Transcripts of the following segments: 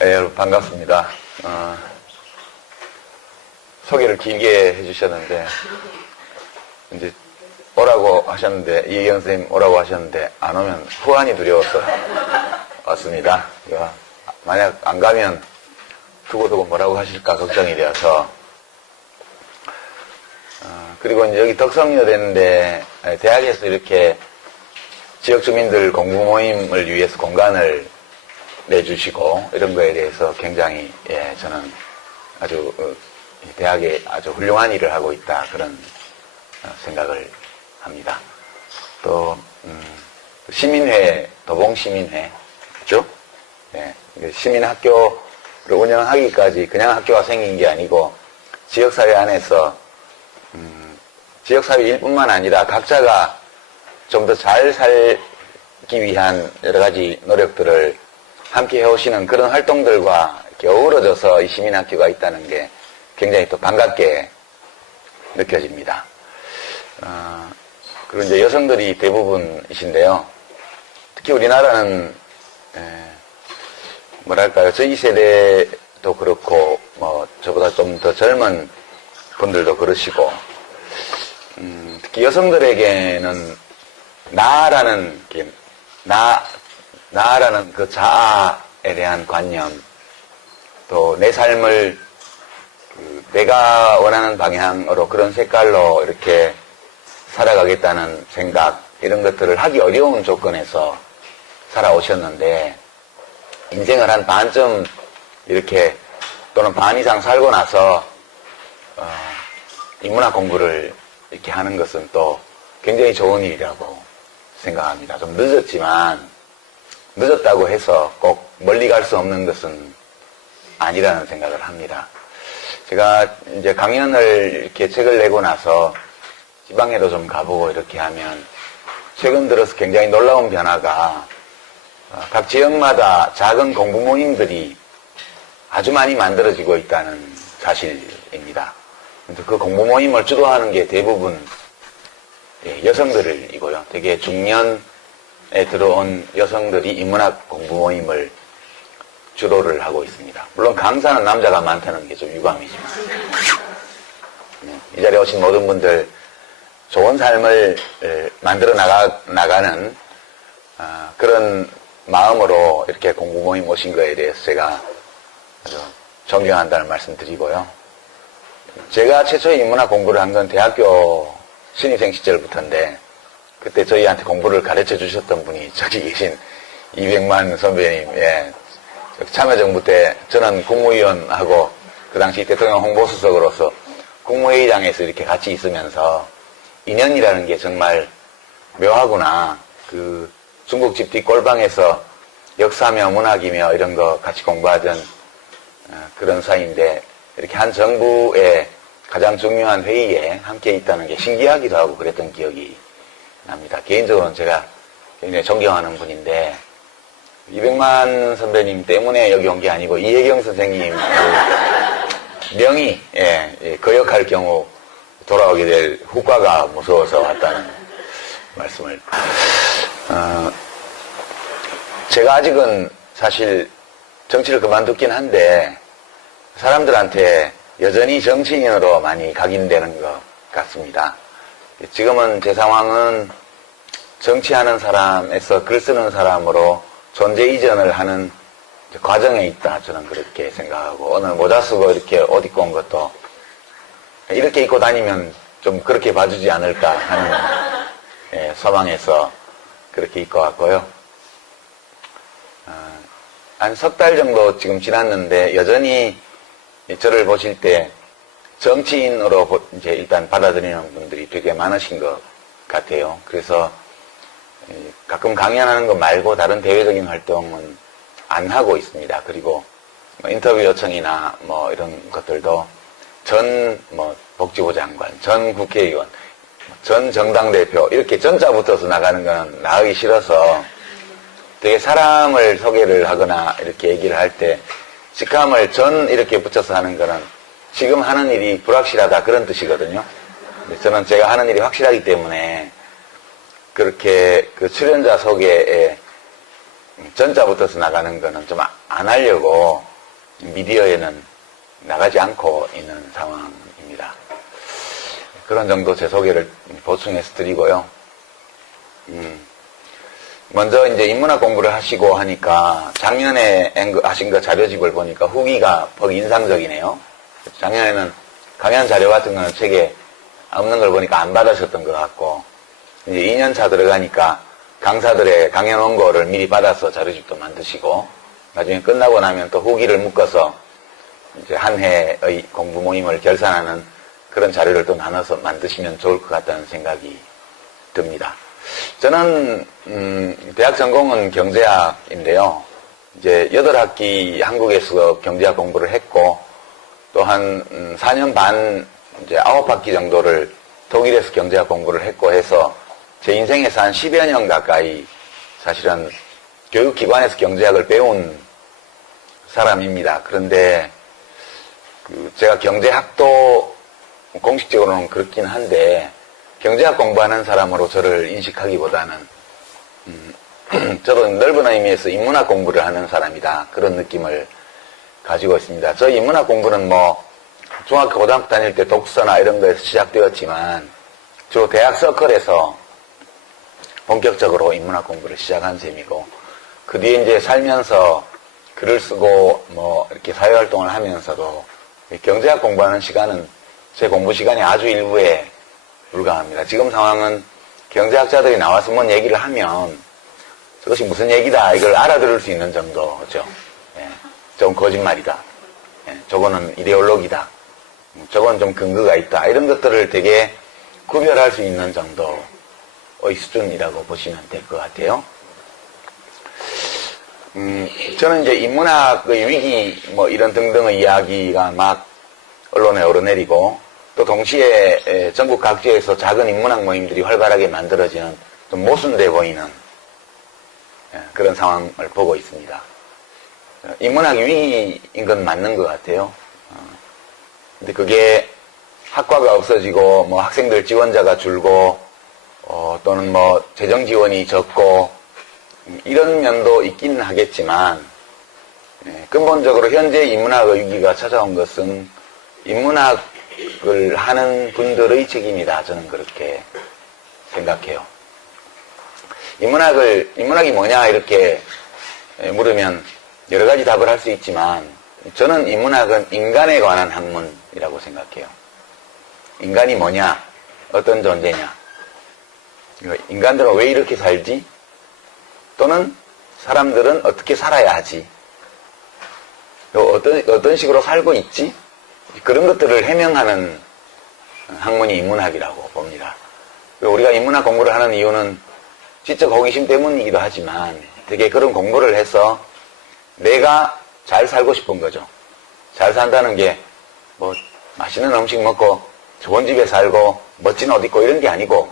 네, 여러분 반갑습니다. 소개를 길게 해주셨는데 이제 오라고 하셨는데 이혜경 선생님 오라고 하셨는데 안 오면 후환이 두려워서 왔습니다. 만약 안 가면 두고두고 뭐라고 하실까 걱정이 되어서 그리고 이제 여기 덕성여대인데 대학에서 이렇게 지역 주민들 공부 모임을 위해서 공간을 내주시고 이런 거에 대해서 굉장히 저는 아주 대학에 아주 훌륭한 일을 하고 있다 그런 생각을 합니다. 또 시민회, 도봉시민회 그죠? 네, 시민학교를 운영하기까지 그냥 학교가 생긴 게 아니고 지역사회 안에서 지역사회 일뿐만 아니라 각자가 좀 더 잘 살기 위한 여러 가지 노력들을 함께 해오시는 그런 활동들과 이렇게 어우러져서 이 시민학교가 있다는 게 굉장히 또 반갑게 느껴집니다. 그리고 이제 여성들이 대부분이신데요. 특히 우리나라는 뭐랄까요, 저희 세대도 그렇고 뭐 저보다 좀 더 젊은 분들도 그러시고 특히 여성들에게는 나라는 그 자아에 대한 관념, 또 내 삶을 내가 원하는 방향으로 그런 색깔로 이렇게 살아가겠다는 생각, 이런 것들을 하기 어려운 조건에서 살아오셨는데, 인생을 한 반쯤 이렇게 또는 반 이상 살고 나서 인문학 공부를 이렇게 하는 것은 또 굉장히 좋은 일이라고 생각합니다. 좀 늦었지만 늦었다고 해서 꼭 멀리 갈 수 없는 것은 아니라는 생각을 합니다. 제가 이제 강연을 이렇게 책을 내고 나서 지방에도 좀 가보고 이렇게 하면 최근 들어서 굉장히 놀라운 변화가 각 지역마다 작은 공부 모임들이 아주 많이 만들어지고 있다는 사실입니다. 그 공부 모임을 주도하는 게 대부분 여성들이고요. 되게 중년에 들어온 여성들이 인문학 공부 모임을 주도를 하고 있습니다. 물론 강사는 남자가 많다는 게 좀 유감이지만 이 자리에 오신 모든 분들 좋은 삶을 만들어 나가는 그런 마음으로 이렇게 공부 모임 오신 거에 대해서 제가 아주 존경한다는 말씀 드리고요. 제가 최초에 인문학 공부를 한 건 대학교 신입생 시절부터인데 그때 저희한테 공부를 가르쳐 주셨던 분이 저기 계신 이백만 선배님, 참여정부 때 저는 국무위원하고 그 당시 대통령 홍보수석으로서 국무회의장에서 이렇게 같이 있으면서 인연이라는 게 정말 묘하구나. 그 중국집 뒷골방에서 역사며 문학이며 이런 거 같이 공부하던 그런 사이인데 이렇게 한 정부의 가장 중요한 회의에 함께 있다는 게 신기하기도 하고 그랬던 기억이 납니다. 개인적으로는 제가 굉장히 존경하는 분인데 이백만 선배님 때문에 여기 온 게 아니고 이혜경 선생님 명의 거역할 경우 돌아오게 될 후과가 무서워서 왔다는 말씀을 제가 아직은 사실 정치를 그만뒀긴 한데 사람들한테 여전히 정치인으로 많이 각인되는 것 같습니다. 지금은 제 상황은 정치하는 사람에서 글 쓰는 사람으로 존재 이전을 하는 과정에 있다. 저는 그렇게 생각하고 오늘 모자 쓰고 이렇게 옷 입고 온 것도 이렇게 입고 다니면 좀 그렇게 봐주지 않을까 하는 소망에서 그렇게 입고 왔고요. 한 석 달 정도 지금 지났는데 여전히 저를 보실 때 정치인으로 이제 일단 받아들이는 분들이 되게 많으신 것 같아요. 그래서 가끔 강연하는 거 말고 다른 대외적인 활동은 안 하고 있습니다. 그리고 인터뷰 요청이나 뭐 이런 것들도 전 복지부 장관, 전 국회의원, 전 정당 대표 이렇게 전자 붙어서 나가는 거는 나가기 싫어서 되게 사람을 소개를 하거나 이렇게 얘기를 할 때 직함을 전 이렇게 붙여서 하는 거는 지금 하는 일이 불확실하다 그런 뜻이거든요. 저는 제가 하는 일이 확실하기 때문에 그렇게 그 출연자 소개에 전자 붙어서 나가는 거는 좀 안 하려고 미디어에는 나가지 않고 있는 상황입니다. 그런 정도 제 소개를 보충해서 드리고요. 먼저 이제 인문학 공부를 하시고 하니까 작년에 하신 거 자료집을 보니까 후기가 거의 인상적이네요. 작년에는 강연 자료 같은 거는 책에 없는 걸 보니까 안 받으셨던 것 같고, 이제 2년차 들어가니까 강사들의 강연 원고를 미리 받아서 자료집도 만드시고, 나중에 끝나고 나면 또 후기를 묶어서 이제 한 해의 공부 모임을 결산하는 그런 자료를 또 나눠서 만드시면 좋을 것 같다는 생각이 듭니다. 저는 대학 전공은 경제학인데요. 이제 8학기 한국에서 경제학 공부를 했고, 또 한 4년 반, 이제 9학기 정도를 독일에서 경제학 공부를 했고 해서 제 인생에서 한 10여 년 가까이 사실은 교육기관에서 경제학을 배운 사람입니다. 그런데 제가 경제학도 공식적으로는 그렇긴 한데 경제학 공부하는 사람으로 저를 인식하기보다는 저도 넓은 의미에서 인문학 공부를 하는 사람이다. 그런 느낌을 가지고 있습니다. 저희 인문학 공부는 뭐 중학교, 고등학교 다닐 때 독서나 이런 거에서 시작되었지만 주로 대학 서클에서 본격적으로 인문학 공부를 시작한 셈이고, 그 뒤에 이제 살면서 글을 쓰고 뭐 이렇게 사회활동을 하면서도 경제학 공부하는 시간은 제 공부 시간이 아주 일부에 불과합니다. 지금 상황은 경제학자들이 나와서 뭔 얘기를 하면 저것이 무슨 얘기다 이걸 알아들을 수 있는 정도죠. 예, 저건 거짓말이다. 예, 저거는 이데올로기다. 저건 좀 근거가 있다. 이런 것들을 되게 구별할 수 있는 정도의 수준이라고 보시면 될 것 같아요. 저는 이제 인문학의 위기 뭐 이런 등등의 이야기가 막 언론에 오르내리고, 또 동시에 전국 각지에서 작은 인문학 모임들이 활발하게 만들어지는 좀 모순돼 보이는 그런 상황을 보고 있습니다. 인문학 위기인 건 맞는 것 같아요. 근데 그게 학과가 없어지고 뭐 학생들 지원자가 줄고 또는 뭐 재정 지원이 적고 이런 면도 있기는 하겠지만, 근본적으로 현재 인문학의 위기가 찾아온 것은 인문학을 하는 분들의 책임이다. 저는 그렇게 생각해요. 인문학이 뭐냐 이렇게 물으면 여러 가지 답을 할 수 있지만, 저는 인문학은 인간에 관한 학문이라고 생각해요. 인간이 뭐냐, 어떤 존재냐, 인간들은 왜 이렇게 살지, 또는 사람들은 어떻게 살아야 하지, 어떤 식으로 살고 있지, 그런 것들을 해명하는 학문이 인문학이라고 봅니다. 우리가 인문학 공부를 하는 이유는 지적 호기심 때문이기도 하지만 되게 그런 공부를 해서 내가 잘 살고 싶은 거죠. 잘 산다는 게 뭐 맛있는 음식 먹고 좋은 집에 살고 멋진 옷 입고 이런 게 아니고,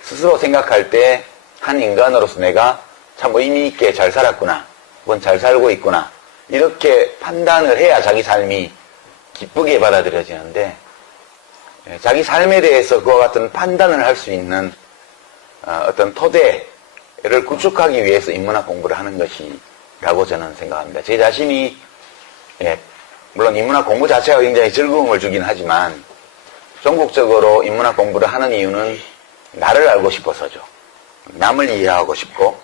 스스로 생각할 때 한 인간으로서 내가 참 의미 있게 잘 살았구나, 혹은 잘 살고 있구나, 이렇게 판단을 해야 자기 삶이 기쁘게 받아들여지는데, 자기 삶에 대해서 그와 같은 판단을 할 수 있는 어떤 토대를 구축하기 위해서 인문학 공부를 하는 것이라고 저는 생각합니다. 제 자신이 물론 인문학 공부 자체가 굉장히 즐거움을 주긴 하지만 전국적으로 인문학 공부를 하는 이유는 나를 알고 싶어서죠. 남을 이해하고 싶고,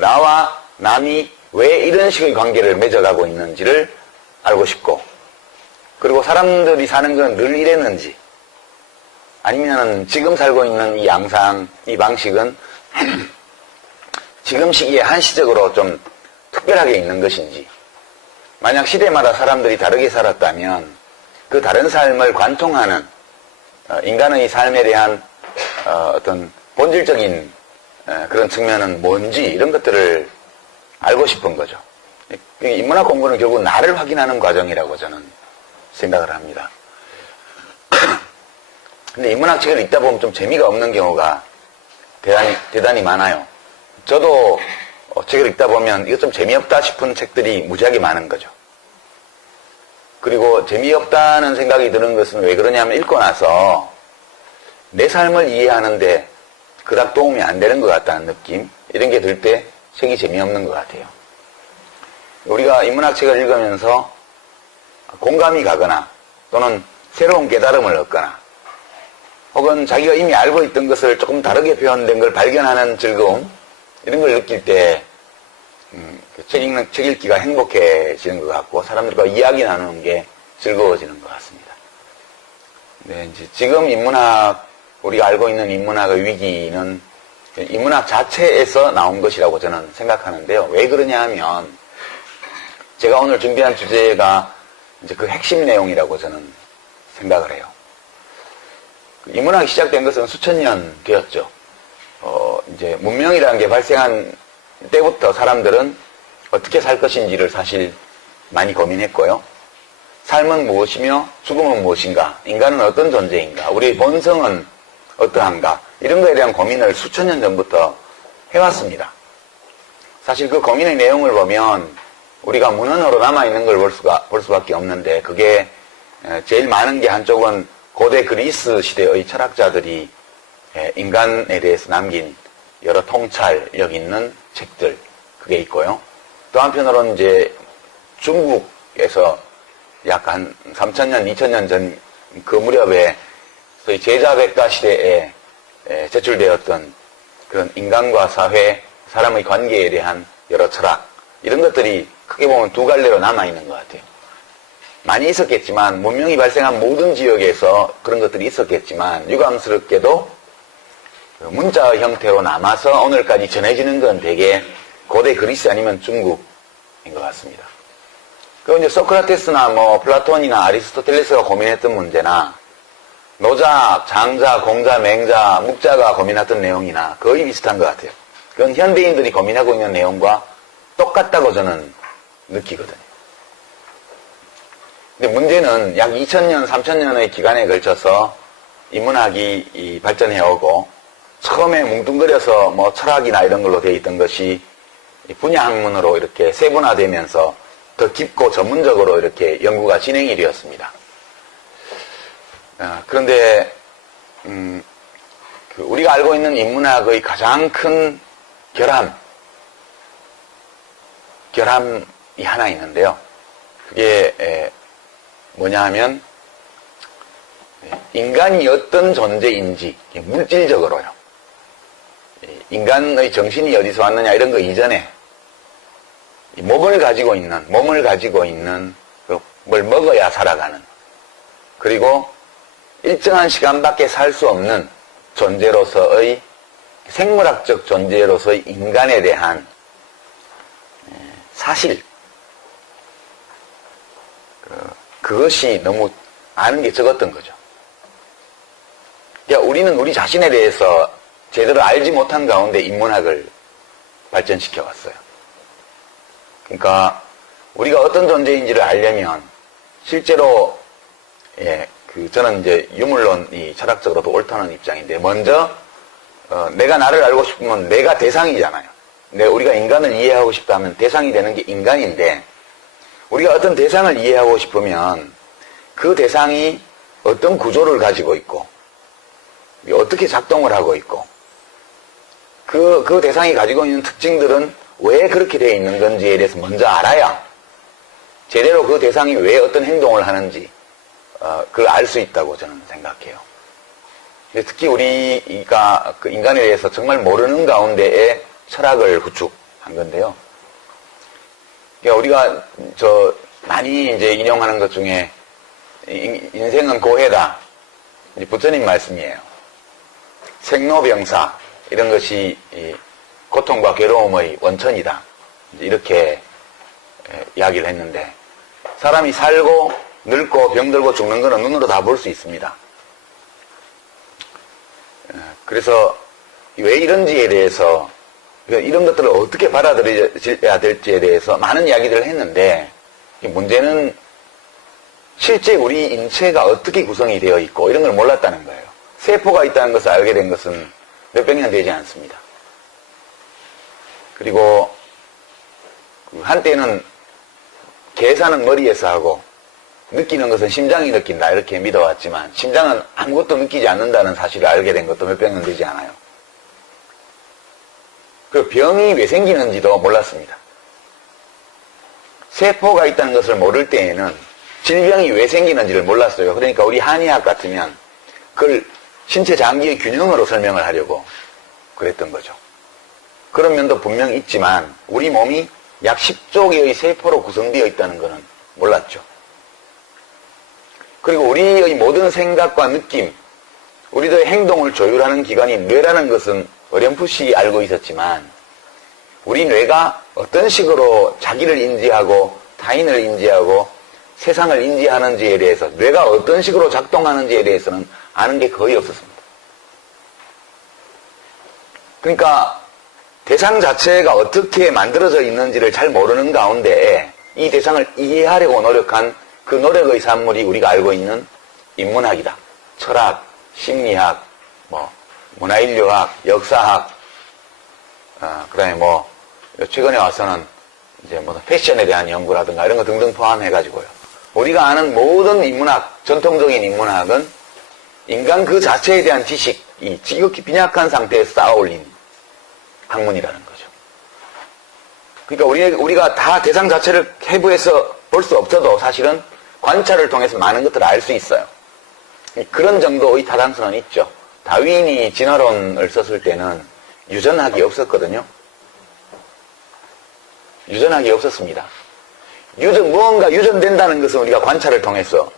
나와 남이 왜 이런 식의 관계를 맺어가고 있는지를 알고 싶고, 그리고 사람들이 사는 건 늘 이랬는지, 아니면 지금 살고 있는 이 양상, 이 방식은 지금 시기에 한시적으로 좀 특별하게 있는 것인지, 만약 시대마다 사람들이 다르게 살았다면 그 다른 삶을 관통하는 인간의 삶에 대한 어떤 본질적인 그런 측면은 뭔지, 이런 것들을 알고 싶은 거죠. 인문학 공부는 결국 나를 확인하는 과정이라고 저는 생각을 합니다. 근데 인문학 책을 읽다 보면 좀 재미가 없는 경우가 대단히 많아요. 저도 책을 읽다 보면 이거 좀 재미없다 싶은 책들이 무지하게 많은 거죠. 그리고 재미없다는 생각이 드는 것은 왜 그러냐면, 읽고 나서 내 삶을 이해하는데 그닥 도움이 안 되는 것 같다는 느낌, 이런 게 들 때 책이 재미없는 것 같아요. 우리가 인문학 책을 읽으면서 공감이 가거나 또는 새로운 깨달음을 얻거나 혹은 자기가 이미 알고 있던 것을 조금 다르게 표현된 걸 발견하는 즐거움, 이런 걸 느낄 때 책 읽기가 행복해지는 것 같고 사람들과 이야기 나누는 게 즐거워지는 것 같습니다. 네, 이제 지금 인문학, 우리가 알고 있는 인문학의 위기는 인문학 자체에서 나온 것이라고 저는 생각하는데요. 왜 그러냐 하면 제가 오늘 준비한 주제가 이제 그 핵심 내용이라고 저는 생각을 해요. 인문학이 시작된 것은 수천 년 되었죠. 이제 문명이라는 게 발생한 때부터 사람들은 어떻게 살 것인지를 사실 많이 고민했고요. 삶은 무엇이며 죽음은 무엇인가? 인간은 어떤 존재인가? 우리의 본성은 어떠한가? 이런 거에 대한 고민을 수천 년 전부터 해왔습니다. 사실 그 고민의 내용을 보면 우리가 문헌으로 남아있는 걸 볼 수밖에 없는데 그게 제일 많은 게 한쪽은 고대 그리스 시대의 철학자들이 인간에 대해서 남긴 여러 통찰력 있는 책들, 그게 있고요. 또 한편으로는 이제 중국에서 약 한 3,000년, 2,000년 전 그 무렵에 소위 제자백가 시대에 제출되었던 그런 인간과 사회, 사람의 관계에 대한 여러 철학, 이런 것들이 크게 보면 두 갈래로 남아있는 것 같아요. 많이 있었겠지만, 문명이 발생한 모든 지역에서 그런 것들이 있었겠지만, 유감스럽게도 문자 형태로 남아서 오늘까지 전해지는 건 대개 고대 그리스 아니면 중국인 것 같습니다. 그리고 이제 소크라테스나 플라톤이나 아리스토텔레스가 고민했던 문제나 노자, 장자, 공자, 맹자, 묵자가 고민했던 내용이나 거의 비슷한 것 같아요. 그건 현대인들이 고민하고 있는 내용과 똑같다고 저는 느끼거든요. 근데 문제는 약 2000년, 3000년의 기간에 걸쳐서 인문학이 발전해오고 처음에 뭉뚱그려서 철학이나 이런 걸로 되어 있던 것이 분야 학문으로 이렇게 세분화되면서 더 깊고 전문적으로 이렇게 연구가 진행이 되었습니다. 그런데 우리가 알고 있는 인문학의 가장 큰 결함이 하나 있는데요. 그게 뭐냐 하면 인간이 어떤 존재인지 물질적으로요. 인간의 정신이 어디서 왔느냐 이런 거 이전에 몸을 가지고 있는 뭘 먹어야 살아가는, 그리고 일정한 시간밖에 살 수 없는 존재로서의 생물학적 존재로서의 인간에 대한 사실, 그것이 너무 아는 게 적었던 거죠. 그러니까 우리는 우리 자신에 대해서 제대로 알지 못한 가운데 인문학을 발전시켜 왔어요. 그러니까 우리가 어떤 존재인지를 알려면 실제로 저는 이제 유물론이 철학적으로도 옳다는 입장인데, 먼저 내가 나를 알고 싶으면 내가 대상이잖아요. 우리가 인간을 이해하고 싶다 하면 대상이 되는 게 인간인데, 우리가 어떤 대상을 이해하고 싶으면 그 대상이 어떤 구조를 가지고 있고 어떻게 작동을 하고 있고 그 대상이 가지고 있는 특징들은 왜 그렇게 되어 있는 건지에 대해서 먼저 알아야 제대로 그 대상이 왜 어떤 행동을 하는지 그걸 알 수 있다고 저는 생각해요. 특히 우리가 그 인간에 대해서 정말 모르는 가운데에 철학을 구축한 건데요. 그러니까 우리가 많이 이제 인용하는 것 중에 인생은 고해다, 이제 부처님 말씀이에요. 생로병사 이런 것이 고통과 괴로움의 원천이다, 이렇게 이야기를 했는데, 사람이 살고 늙고 병들고 죽는 거는 눈으로 다 볼 수 있습니다. 그래서 왜 이런지에 대해서, 이런 것들을 어떻게 받아들여야 될지에 대해서 많은 이야기들을 했는데, 문제는 실제 우리 인체가 어떻게 구성이 되어 있고 이런 걸 몰랐다는 거예요. 세포가 있다는 것을 알게 된 것은 몇백 년 되지 않습니다. 그리고 한때는 계산은 머리에서 하고 느끼는 것은 심장이 느낀다 이렇게 믿어왔지만, 심장은 아무것도 느끼지 않는다는 사실을 알게 된 것도 몇백 년 되지 않아요. 그 병이 왜 생기는지도 몰랐습니다. 세포가 있다는 것을 모를 때에는 질병이 왜 생기는지를 몰랐어요. 그러니까 우리 한의학 같으면 그걸 신체 장기의 균형으로 설명을 하려고 그랬던 거죠. 그런 면도 분명히 있지만 우리 몸이 약 10조 개의 세포로 구성되어 있다는 것은 몰랐죠. 그리고 우리의 모든 생각과 느낌, 우리들의 행동을 조율하는 기관이 뇌라는 것은 어렴풋이 알고 있었지만 우리 뇌가 어떤 식으로 자기를 인지하고 타인을 인지하고 세상을 인지하는지에 대해서, 뇌가 어떤 식으로 작동하는지에 대해서는 아는 게 거의 없었습니다. 그러니까 대상 자체가 어떻게 만들어져 있는지를 잘 모르는 가운데 이 대상을 이해하려고 노력한 그 노력의 산물이 우리가 알고 있는 인문학이다. 철학, 심리학, 문화인류학, 역사학, 그 다음에 최근에 와서는 이제 패션에 대한 연구라든가 이런 거 등등 포함해가지고요. 우리가 아는 모든 인문학, 전통적인 인문학은 인간 그 자체에 대한 지식이 지극히 빈약한 상태에서 쌓아올린 학문이라는 거죠. 그러니까 우리가 다 대상 자체를 해부해서 볼 수 없어도 사실은 관찰을 통해서 많은 것들을 알 수 있어요. 그런 정도의 타당성은 있죠. 다윈이 진화론을 썼을 때는 유전학이 없었거든요. 유전학이 없었습니다. 무언가 유전된다는 것은 우리가 관찰을 통해서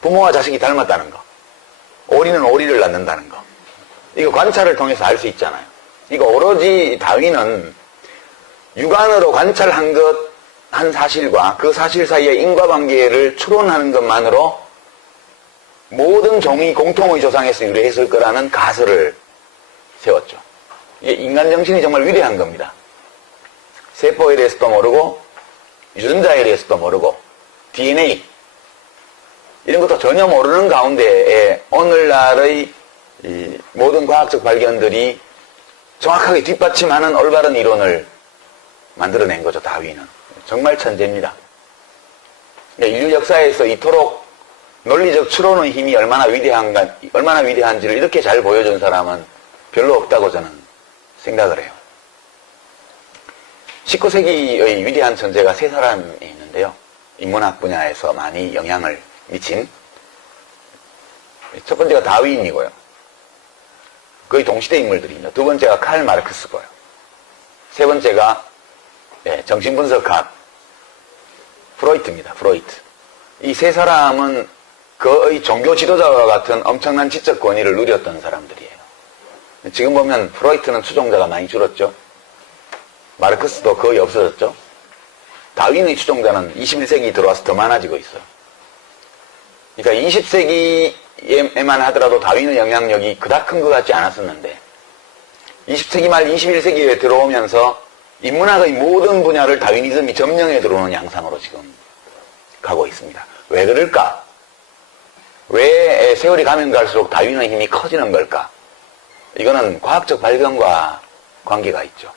부모와 자식이 닮았다는 거, 오리는 오리를 낳는다는 거, 이거 관찰을 통해서 알 수 있잖아요. 이거 오로지 다윈은 육안으로 관찰한 한 사실과 그 사실 사이의 인과관계를 추론하는 것만으로 모든 종이 공통의 조상에서 유래했을 거라는 가설을 세웠죠. 이게 인간 정신이 정말 위대한 겁니다. 세포에 대해서도 모르고 유전자에 대해서도 모르고 DNA 이런 것도 전혀 모르는 가운데에 오늘날의 이 모든 과학적 발견들이 정확하게 뒷받침하는 올바른 이론을 만들어낸 거죠. 다윈은 정말 천재입니다. 인류 역사에서 이토록 논리적 추론의 힘이 얼마나 위대한지를 이렇게 잘 보여준 사람은 별로 없다고 저는 생각을 해요. 19세기의 위대한 천재가 세 사람이 있는데요. 인문학 분야에서 많이 영향을 미친. 첫 번째가 다윈이고요. 거의 동시대 인물들이죠. 두 번째가 칼 마르크스고요. 세 번째가 정신분석학 프로이트입니다. 프로이트. 이 세 사람은 거의 종교 지도자와 같은 엄청난 지적 권위를 누렸던 사람들이에요. 지금 보면 프로이트는 추종자가 많이 줄었죠. 마르크스도 거의 없어졌죠. 다윈의 추종자는 21세기 들어와서 더 많아지고 있어요. 그러니까 20세기에만 하더라도 다윈의 영향력이 그닥 큰 것 같지 않았었는데 20세기 말 21세기에 들어오면서 인문학의 모든 분야를 다윈이즘이 점령해 들어오는 양상으로 지금 가고 있습니다. 왜 그럴까? 왜 세월이 가면 갈수록 다윈의 힘이 커지는 걸까? 이거는 과학적 발견과 관계가 있죠.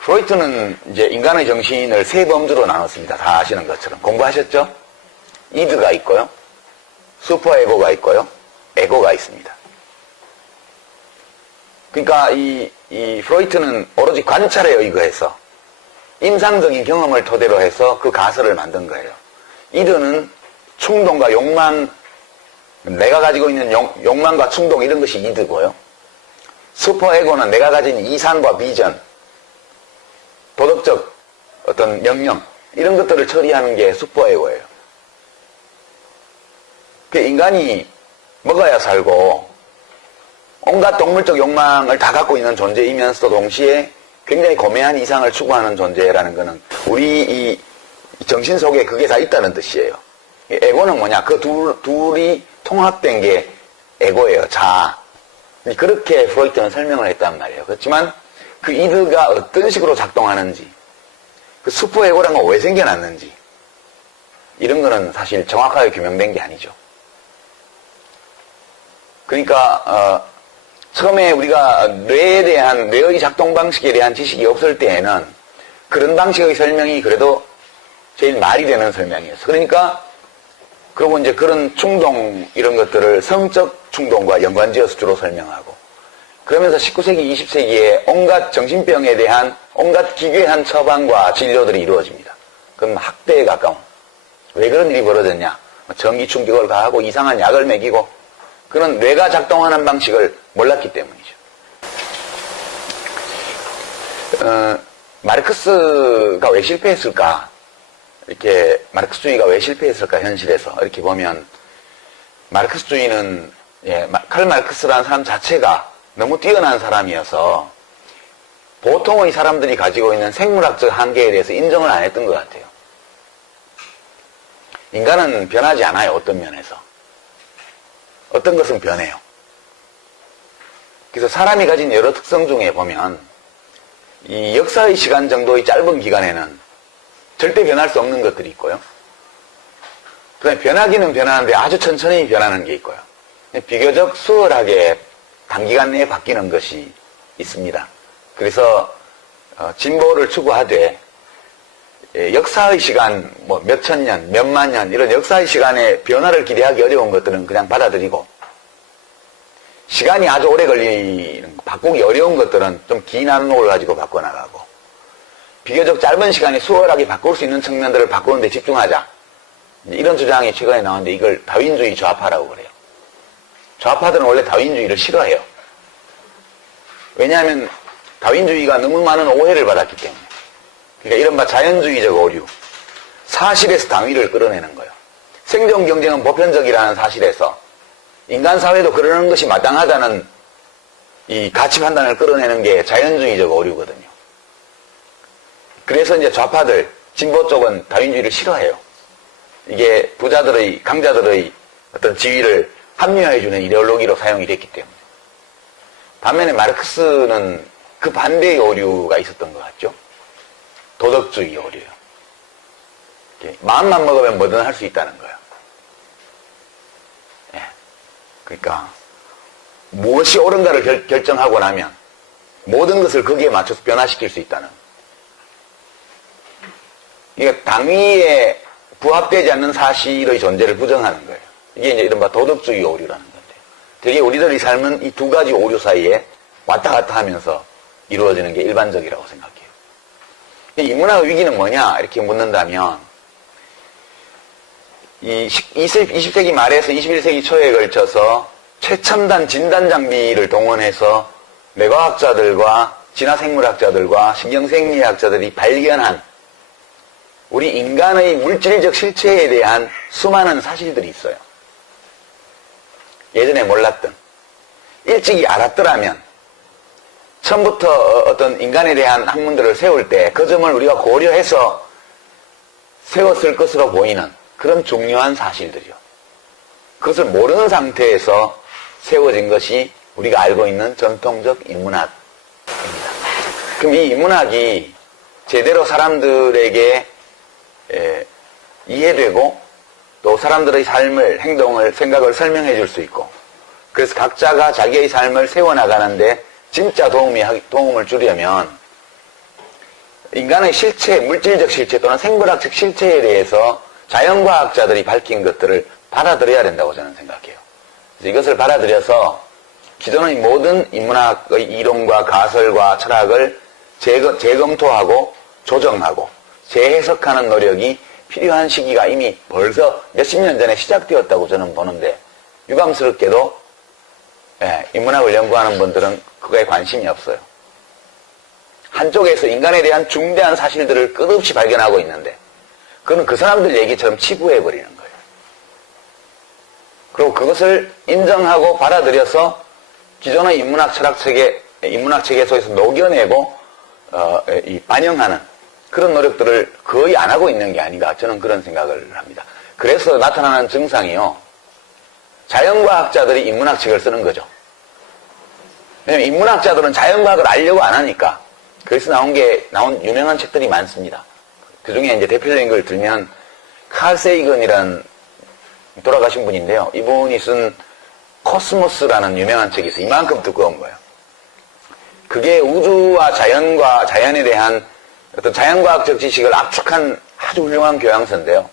프로이트는 이제 인간의 정신을 세 범주로 나눴습니다. 다 아시는 것처럼. 공부하셨죠? 이드가 있고요. 슈퍼에고가 있고요. 에고가 있습니다. 그러니까 이 프로이트는 오로지 관찰에 의거해서 임상적인 경험을 토대로 해서 그 가설을 만든 거예요. 이드는 충동과 욕망, 내가 가지고 있는 욕망과 충동 이런 것이 이드고요. 슈퍼에고는 내가 가진 이상과 비전, 도덕적 어떤 명령 이런 것들을 처리하는 게 슈퍼에고예요. 인간이 먹어야 살고 온갖 동물적 욕망을 다 갖고 있는 존재이면서도 동시에 굉장히 고매한 이상을 추구하는 존재라는 것은 우리 이 정신 속에 그게 다 있다는 뜻이에요. 에고는 뭐냐? 그 둘이 통합된 게 에고예요. 자아. 그렇게 프로이트는 설명을 했단 말이에요. 그렇지만 그 이드가 어떤 식으로 작동하는지, 그 슈퍼에고라는 건 왜 생겨났는지 이런 거는 사실 정확하게 규명된 게 아니죠. 그러니까 처음에 우리가 뇌의 작동 방식에 대한 지식이 없을 때에는 그런 방식의 설명이 그래도 제일 말이 되는 설명이었어. 그러니까 그리고 이제 그런 충동 이런 것들을 성적 충동과 연관지어서 주로 설명하고 그러면서 19세기, 20세기에 온갖 정신병에 대한 온갖 기괴한 처방과 진료들이 이루어집니다. 그건 학대에 가까운. 왜 그런 일이 벌어졌냐? 전기 충격을 가하고 이상한 약을 먹이고 그런 뇌가 작동하는 방식을 몰랐기 때문이죠. 마르크스가 왜 실패했을까? 이렇게 마르크스주의가 왜 실패했을까? 현실에서 이렇게 보면 마르크스주의는 칼 마르크스라는 사람 자체가 너무 뛰어난 사람이어서 보통의 사람들이 가지고 있는 생물학적 한계에 대해서 인정을 안 했던 것 같아요. 인간은 변하지 않아요. 어떤 면에서. 어떤 것은 변해요. 그래서 사람이 가진 여러 특성 중에 보면 이 역사의 시간 정도의 짧은 기간에는 절대 변할 수 없는 것들이 있고요. 그다음에 변하기는 변하는데 아주 천천히 변하는 게 있고요. 비교적 수월하게 단기간 내에 바뀌는 것이 있습니다. 그래서 진보를 추구하되 역사의 시간 뭐 몇천 년, 몇만 년 이런 역사의 시간에 변화를 기대하기 어려운 것들은 그냥 받아들이고 시간이 아주 오래 걸리는 바꾸기 어려운 것들은 좀 긴 안목을 가지고 바꿔나가고 비교적 짧은 시간에 수월하게 바꿀 수 있는 측면들을 바꾸는 데 집중하자. 이런 주장이 최근에 나왔는데 이걸 다윈주의 좌파라고 그래요. 좌파들은 원래 다윈주의를 싫어해요. 왜냐하면 다윈주의가 너무 많은 오해를 받았기 때문에. 그러니까 이른바 자연주의적 오류, 사실에서 당위를 끌어내는 거예요. 생존 경쟁은 보편적이라는 사실에서 인간 사회도 그러는 것이 마땅하다는 이 가치 판단을 끌어내는 게 자연주의적 오류거든요. 그래서 이제 좌파들, 진보 쪽은 다윈주의를 싫어해요. 이게 부자들의, 강자들의 어떤 지위를 합리화해주는 이데올로기로 사용이 됐기 때문에. 반면에 마르크스는 그 반대의 오류가 있었던 것 같죠. 도덕주의 오류요. 마음만 먹으면 뭐든 할 수 있다는 거예요. 예. 그러니까 무엇이 옳은가를 결정하고 나면 모든 것을 거기에 맞춰서 변화시킬 수 있다는. 이게 당위에 부합되지 않는 사실의 존재를 부정하는 거예요. 이게 이제 이른바 도덕주의 오류라는 건데. 되게 우리들의 삶은 이 두 가지 오류 사이에 왔다 갔다 하면서 이루어지는 게 일반적이라고 생각해요. 이 문화의 위기는 뭐냐? 이렇게 묻는다면, 이 20세기 말에서 21세기 초에 걸쳐서 최첨단 진단 장비를 동원해서 뇌과학자들과 진화생물학자들과 신경생리학자들이 발견한 우리 인간의 물질적 실체에 대한 수많은 사실들이 있어요. 예전에 몰랐던, 일찍이 알았더라면 처음부터 어떤 인간에 대한 학문들을 세울 때 그 점을 우리가 고려해서 세웠을 것으로 보이는 그런 중요한 사실들이요. 그것을 모르는 상태에서 세워진 것이 우리가 알고 있는 전통적 인문학입니다. 그럼 이 인문학이 제대로 사람들에게 이해되고 또 사람들의 삶을, 행동을, 생각을 설명해 줄 수 있고 그래서 각자가 자기의 삶을 세워나가는데 진짜 도움을 주려면 인간의 실체, 물질적 실체 또는 생물학적 실체에 대해서 자연과학자들이 밝힌 것들을 받아들여야 된다고 저는 생각해요. 그래서 이것을 받아들여서 기존의 모든 인문학의 이론과 가설과 철학을 재검토하고 조정하고 재해석하는 노력이 필요한 시기가 이미 벌써 몇십 년 전에 시작되었다고 저는 보는데 유감스럽게도 인문학을 연구하는 분들은 그거에 관심이 없어요. 한쪽에서 인간에 대한 중대한 사실들을 끝없이 발견하고 있는데 그건 그 사람들 얘기처럼 치부해버리는 거예요. 그리고 그것을 인정하고 받아들여서 기존의 인문학 체계 속에서 녹여내고 반영하는 그런 노력들을 거의 안 하고 있는 게 아닌가 저는 그런 생각을 합니다. 그래서 나타나는 증상이요. 자연과학자들이 인문학책을 쓰는 거죠. 왜냐면 인문학자들은 자연과학을 알려고 안 하니까. 그래서 나온 유명한 책들이 많습니다. 그 중에 이제 대표적인 걸 들면 칼 세이건이라는 돌아가신 분인데요. 이분이 쓴 코스모스라는 유명한 책이 있어요. 이만큼 두꺼운 거예요. 그게 우주와 자연에 대한 어떤 자연과학적 지식을 압축한 아주 훌륭한 교양서인데요.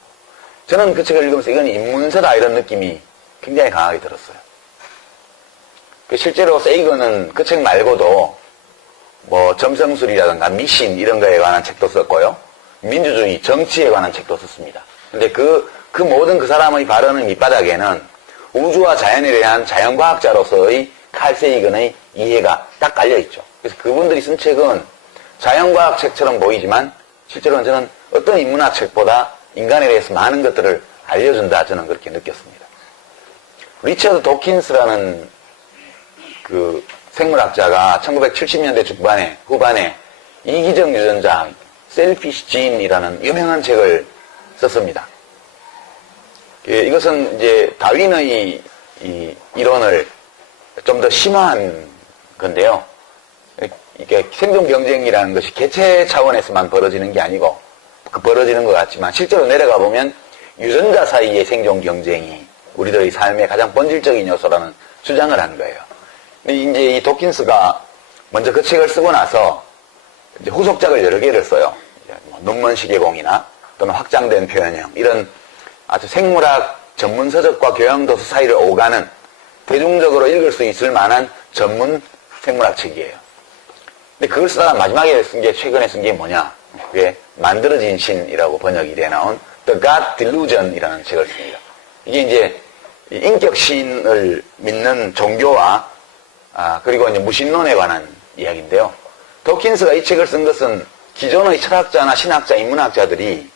저는 그 책을 읽으면서 이건 인문서다 이런 느낌이 굉장히 강하게 들었어요. 실제로 세이건은 그 책 말고도 뭐 점성술이라든가 미신 이런 거에 관한 책도 썼고요. 민주주의, 정치에 관한 책도 썼습니다. 근데 그 모든 그 사람의 발언의 밑바닥에는 우주와 자연에 대한 자연과학자로서의 칼 세이건의 이해가 딱 깔려있죠. 그래서 그분들이 쓴 책은 자연과학 책처럼 보이지만 실제로는 저는 어떤 인문학 책보다 인간에 대해서 많은 것들을 알려준다, 저는 그렇게 느꼈습니다. 리처드 도킨스라는 그 생물학자가 1970년대 후반에 이기적 유전자, 셀피시 진이라는 유명한 책을 썼습니다. 이것은 이제 다윈의 이 이론을 좀 더 심화한 건데요. 이게 생존 경쟁이라는 것이 개체 차원에서만 벌어지는 게 아니고 벌어지는 것 같지만 실제로 내려가 보면 유전자 사이의 생존 경쟁이 우리들의 삶의 가장 본질적인 요소라는 주장을 한 거예요. 근데 이제 이 도킨스가 먼저 그 책을 쓰고 나서 이제 후속작을 여러 개를 써요. 뭐 논문 시계공이나 또는 확장된 표현형 이런 아주 생물학 전문 서적과 교양 도서 사이를 오가는 대중적으로 읽을 수 있을 만한 전문 생물학 책이에요. 근데 그걸 쓰다가 마지막에 최근에 쓴 게 뭐냐? 그게 만들어진 신이라고 번역이 돼 나온 The God Delusion이라는 책을 씁니다. 이게 이제 인격신을 믿는 종교와 그리고 이제 무신론에 관한 이야기인데요. 도킨스가 이 책을 쓴 것은 기존의 철학자나 신학자, 인문학자들이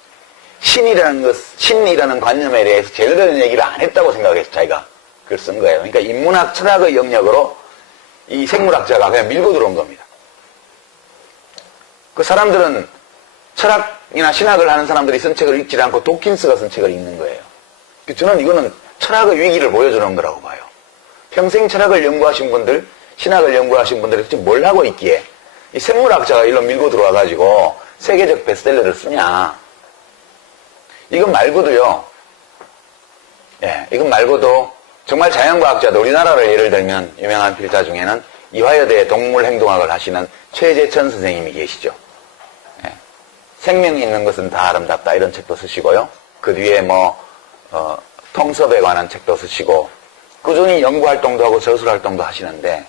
신이라는 관념에 대해서 제대로 얘기를 안 했다고 생각해서 자기가 그걸 쓴 거예요. 그러니까 인문학 철학의 영역으로 이 생물학자가 그냥 밀고 들어온 겁니다. 그 사람들은 철학이나 신학을 하는 사람들이 쓴 책을 읽지 않고 도킨스가 쓴 책을 읽는 거예요. 저는 이거는 철학의 위기를 보여주는 거라고 봐요. 평생 철학을 연구하신 분들, 신학을 연구하신 분들이 도대체 뭘 하고 있기에 이 생물학자가 일로 밀고 들어와가지고 세계적 베스트셀러를 쓰냐. 이건 말고도요. 이건 말고도 정말 자연과학자들, 우리나라를 예를 들면 유명한 필자 중에는 이화여대 동물행동학을 하시는 최재천 선생님이 계시죠. 생명이 있는 것은 다 아름답다 이런 책도 쓰시고요. 그 뒤에 통섭에 관한 책도 쓰시고 꾸준히 연구활동도 하고 저술활동도 하시는데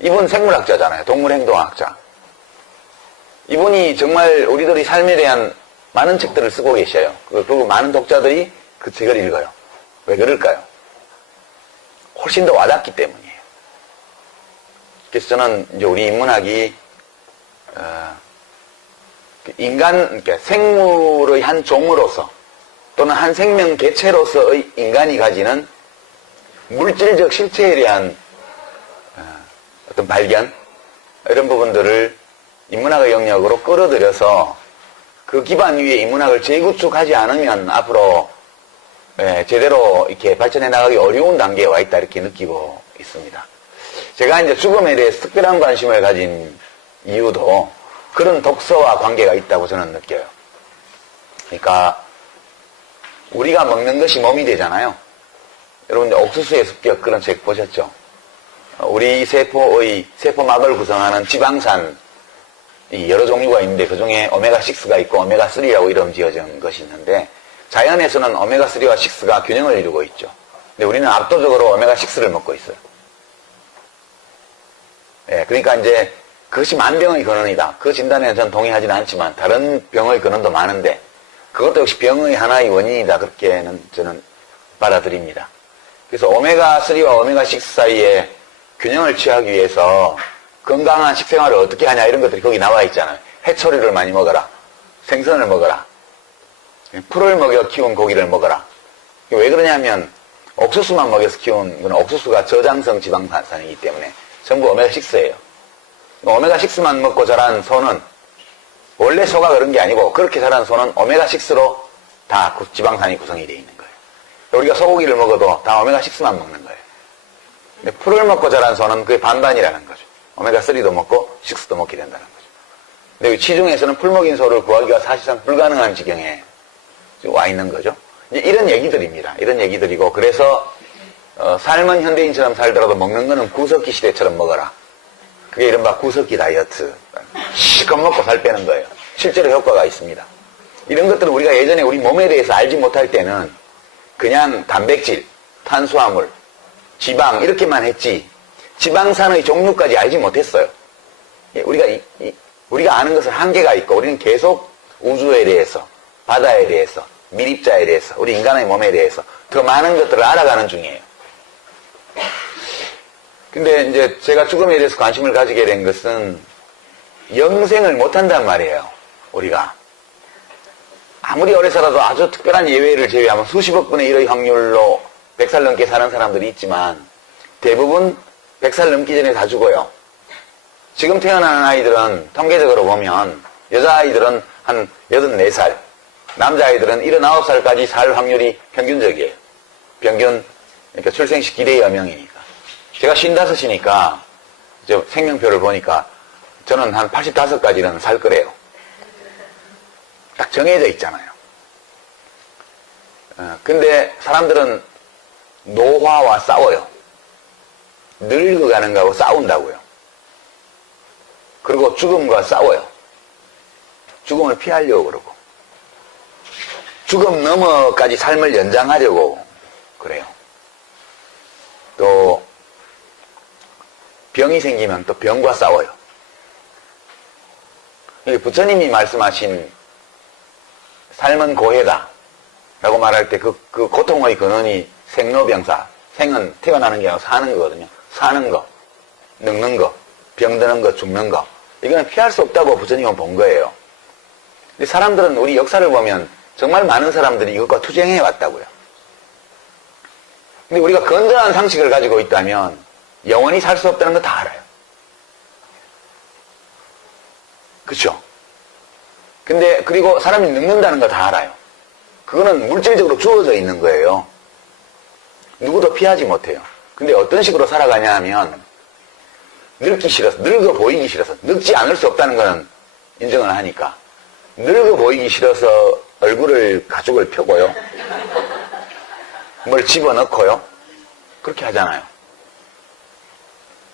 이분 생물학자잖아요. 동물행동학자. 이분이 정말 우리들의 삶에 대한 많은 책들을 쓰고 계셔요. 그리고 많은 독자들이 그 책을 읽어요. 왜 그럴까요? 훨씬 더 와닿기 때문이에요. 그래서 저는 이제 우리 인문학이 그러니까 생물의 한 종으로서 또는 한 생명 개체로서의 인간이 가지는 물질적 실체에 대한 어떤 발견 이런 부분들을 인문학의 영역으로 끌어들여서 그 기반 위에 인문학을 재구축하지 않으면 앞으로 제대로 이렇게 발전해 나가기 어려운 단계에 와 있다 이렇게 느끼고 있습니다. 제가 이제 죽음에 대해서 특별한 관심을 가진 이유도 그런 독서와 관계가 있다고 저는 느껴요. 그러니까 우리가 먹는 것이 몸이 되잖아요. 여러분 옥수수의 습격 그런 책 보셨죠? 우리 세포막을 구성하는 지방산이 여러 종류가 있는데 그중에 오메가6가 있고 오메가3라고 이름 지어진 것이 있는데 자연에서는 오메가3와 6가 균형을 이루고 있죠. 근데 우리는 압도적으로 오메가6를 먹고 있어요. 그러니까 이제 그것이 만병의 근원이다. 그 진단에는 저는 동의하지는 않지만 다른 병의 근원도 많은데 그것도 역시 병의 하나의 원인이다. 그렇게는 저는 받아들입니다. 그래서 오메가3와 오메가6 사이에 균형을 취하기 위해서 건강한 식생활을 어떻게 하냐 이런 것들이 거기 나와 있잖아요. 해초류를 많이 먹어라. 생선을 먹어라. 풀을 먹여 키운 고기를 먹어라. 왜 그러냐면 옥수수만 먹여서 키운 건 옥수수가 저장성 지방산이기 때문에 전부 오메가6예요. 오메가6만 먹고 자란 소는 원래 소가 그런 게 아니고 그렇게 자란 소는 오메가6로 다 지방산이 구성이 되어 있는 거예요. 우리가 소고기를 먹어도 다 오메가6만 먹는 거예요. 근데 풀을 먹고 자란 소는 그게 반반이라는 거죠. 오메가3도 먹고 6도 먹게 된다는 거죠. 근데 시중에서는 풀 먹인 소를 구하기가 사실상 불가능한 지경에 와 있는 거죠. 이제 이런 얘기들입니다. 이런 얘기들이고 그래서 삶은 현대인처럼 살더라도 먹는 거는 구석기 시대처럼 먹어라. 그게 이른바 구석기 다이어트. 실컷 먹고 살 빼는 거예요. 실제로 효과가 있습니다. 이런 것들은 우리가 예전에 우리 몸에 대해서 알지 못할 때는 그냥 단백질, 탄수화물, 지방 이렇게만 했지 지방산의 종류까지 알지 못했어요. 우리가 아는 것은 한계가 있고 우리는 계속 우주에 대해서, 바다에 대해서, 밀입자에 대해서, 우리 인간의 몸에 대해서 더 많은 것들을 알아가는 중이에요. 근데 이제 제가 죽음에 대해서 관심을 가지게 된 것은 영생을 못한단 말이에요, 우리가. 아무리 오래 살아도 아주 특별한 예외를 제외하면 수십억 분의 1의 확률로 100살 넘게 사는 사람들이 있지만 대부분 100살 넘기 전에 다 죽어요. 지금 태어나는 아이들은 통계적으로 보면 여자아이들은 한 84살, 남자아이들은 79살까지 살 확률이 평균적이에요. 평균, 그러니까 출생시 기대 여명이니까. 제가 55이니까 이제 생명표를 보니까 저는 한 85까지는 살 거래요. 딱 정해져 있잖아요. 근데 사람들은 노화와 싸워요. 늙어가는 거하고 싸운다고요. 그리고 죽음과 싸워요. 죽음을 피하려고 그러고. 죽음 넘어까지 삶을 연장하려고 그래요. 또 병이 생기면 또 병과 싸워요. 부처님이 말씀하신 삶은 고해다 라고 말할 때 그 고통의 근원이 생로병사. 생은 태어나는 게 아니라 사는 거거든요. 사는 거, 늙는 거, 병드는 거, 죽는 거. 이거는 피할 수 없다고 부처님은 본 거예요. 근데 사람들은 우리 역사를 보면 정말 많은 사람들이 이것과 투쟁해 왔다고요. 근데 우리가 건전한 상식을 가지고 있다면 영원히 살 수 없다는 거 다 알아요. 그렇죠? 근데 그리고 사람이 늙는다는 거 다 알아요. 그거는 물질적으로 주어져 있는 거예요. 누구도 피하지 못해요. 근데 어떤 식으로 살아가냐 하면 늙기 싫어서, 늙어 보이기 싫어서, 늙지 않을 수 없다는 거는 인정을 하니까 늙어 보이기 싫어서 얼굴을 가죽을 펴고요. 뭘 집어넣고요. 그렇게 하잖아요.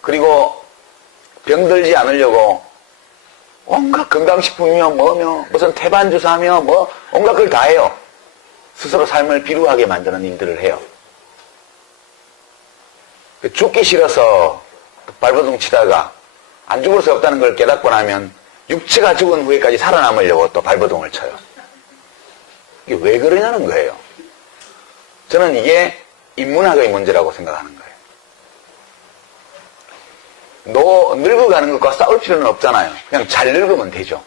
그리고 병들지 않으려고 온갖 건강식품이며 뭐며 무슨 태반주사며 뭐 온갖 걸 다 해요. 스스로 삶을 비루하게 만드는 일들을 해요. 죽기 싫어서 발버둥 치다가 안 죽을 수 없다는 걸 깨닫고 나면 육체가 죽은 후에까지 살아남으려고 또 발버둥을 쳐요. 이게 왜 그러냐는 거예요. 저는 이게 인문학의 문제라고 생각하는 거예요. 늙어가는 것과 싸울 필요는 없잖아요. 그냥 잘 늙으면 되죠.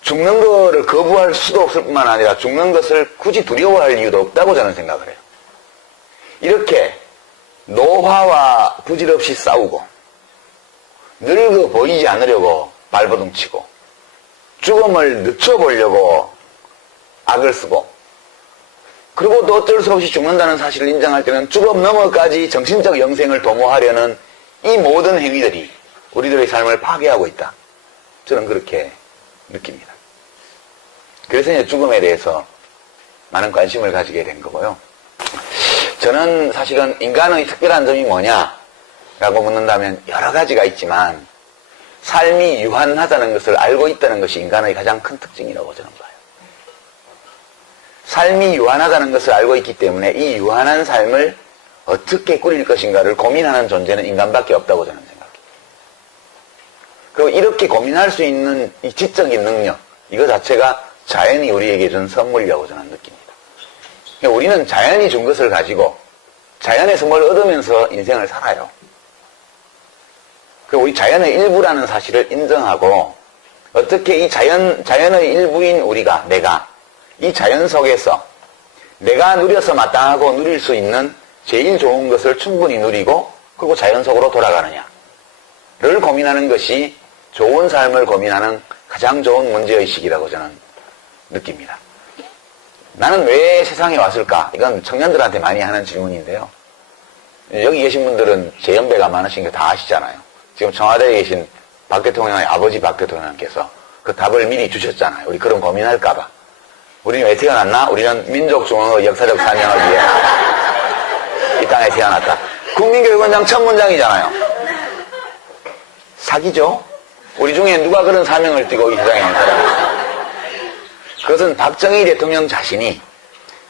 죽는 거를 거부할 수도 없을 뿐만 아니라 죽는 것을 굳이 두려워할 이유도 없다고 저는 생각을 해요. 이렇게 노화와 부질없이 싸우고 늙어 보이지 않으려고 발버둥 치고 죽음을 늦춰보려고 악을 쓰고 그리고 또 어쩔 수 없이 죽는다는 사실을 인정할 때는 죽음 넘어까지 정신적 영생을 도모하려는 이 모든 행위들이 우리들의 삶을 파괴하고 있다. 저는 그렇게 느낍니다. 그래서 이제 죽음에 대해서 많은 관심을 가지게 된 거고요. 저는 사실은 인간의 특별한 점이 뭐냐라고 묻는다면 여러 가지가 있지만 삶이 유한하다는 것을 알고 있다는 것이 인간의 가장 큰 특징이라고 저는 봐요. 삶이 유한하다는 것을 알고 있기 때문에 이 유한한 삶을 어떻게 꾸릴 것인가를 고민하는 존재는 인간밖에 없다고 저는 생각해요. 그리고 이렇게 고민할 수 있는 이 지적인 능력, 이거 자체가 자연이 우리에게 준 선물이라고 저는 느낍니다. 우리는 자연이 준 것을 가지고 자연에서 뭘 얻으면서 인생을 살아요. 우리 자연의 일부라는 사실을 인정하고 어떻게 이 자연의 일부인 우리가, 내가 이 자연 속에서 내가 누려서 마땅하고 누릴 수 있는 제일 좋은 것을 충분히 누리고 그리고 자연 속으로 돌아가느냐를 고민하는 것이 좋은 삶을 고민하는 가장 좋은 문제의식이라고 저는 느낍니다. 나는 왜 세상에 왔을까? 이건 청년들한테 많이 하는 질문인데요. 여기 계신 분들은 제 연배가 많으신 게 다 아시잖아요. 지금 청와대에 계신 박 대통령의 아버지 박 대통령께서 그 답을 미리 주셨잖아요. 우리 그런 고민할까봐. 우리는 왜 태어났나? 우리는 민족중흥의 역사적 사명을 위해 이 땅에 태어났다. 국민교육원장 첫 문장이잖아요. 사기죠? 우리 중에 누가 그런 사명을 띠고 이 세상에 온 사람입니까? 그것은 박정희 대통령 자신이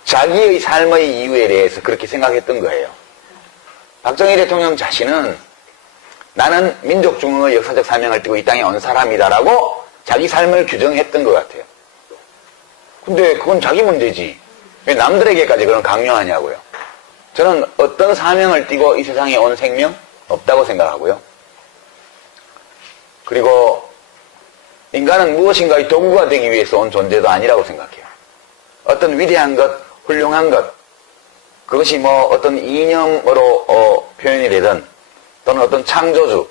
자기의 삶의 이유에 대해서 그렇게 생각했던 거예요. 박정희 대통령 자신은 나는 민족중흥의 역사적 사명을 띠고 이 땅에 온 사람이다라고 자기 삶을 규정했던 것 같아요. 근데 그건 자기 문제지. 왜 남들에게까지 그런 강요하냐고요. 저는 어떤 사명을 띠고 이 세상에 온 생명? 없다고 생각하고요. 그리고 인간은 무엇인가의 도구가 되기 위해서 온 존재도 아니라고 생각해요. 어떤 위대한 것, 훌륭한 것, 그것이 뭐 어떤 이념으로 표현이 되든 또는 어떤 창조주,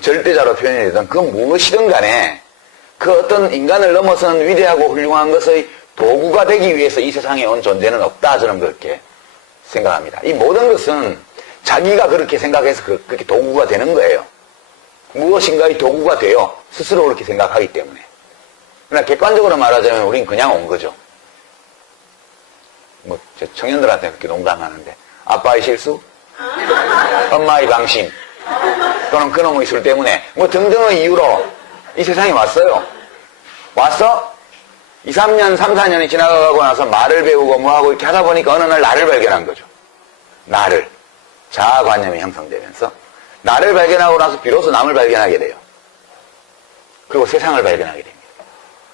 절대자로 표현이 되든 그건 무엇이든 간에 그 어떤 인간을 넘어서는 위대하고 훌륭한 것의 도구가 되기 위해서 이 세상에 온 존재는 없다. 저는 그렇게 생각합니다. 이 모든 것은 자기가 그렇게 생각해서 그렇게 도구가 되는 거예요. 무엇인가의 도구가 돼요. 스스로 그렇게 생각하기 때문에. 그러나 객관적으로 말하자면 우린 그냥 온 거죠. 뭐 청년들한테 그렇게 농담하는데 아빠의 실수? 엄마의 방심? 또는 그놈의 술 때문에 뭐 등등의 이유로 이 세상에 왔어요. 왔어? 2, 3년, 3, 4년이 지나가고 나서 말을 배우고 뭐하고 이렇게 하다 보니까 어느 날 나를 발견한 거죠. 나를. 자아관념이 형성되면서 나를 발견하고 나서 비로소 남을 발견하게 돼요. 그리고 세상을 발견하게 됩니다.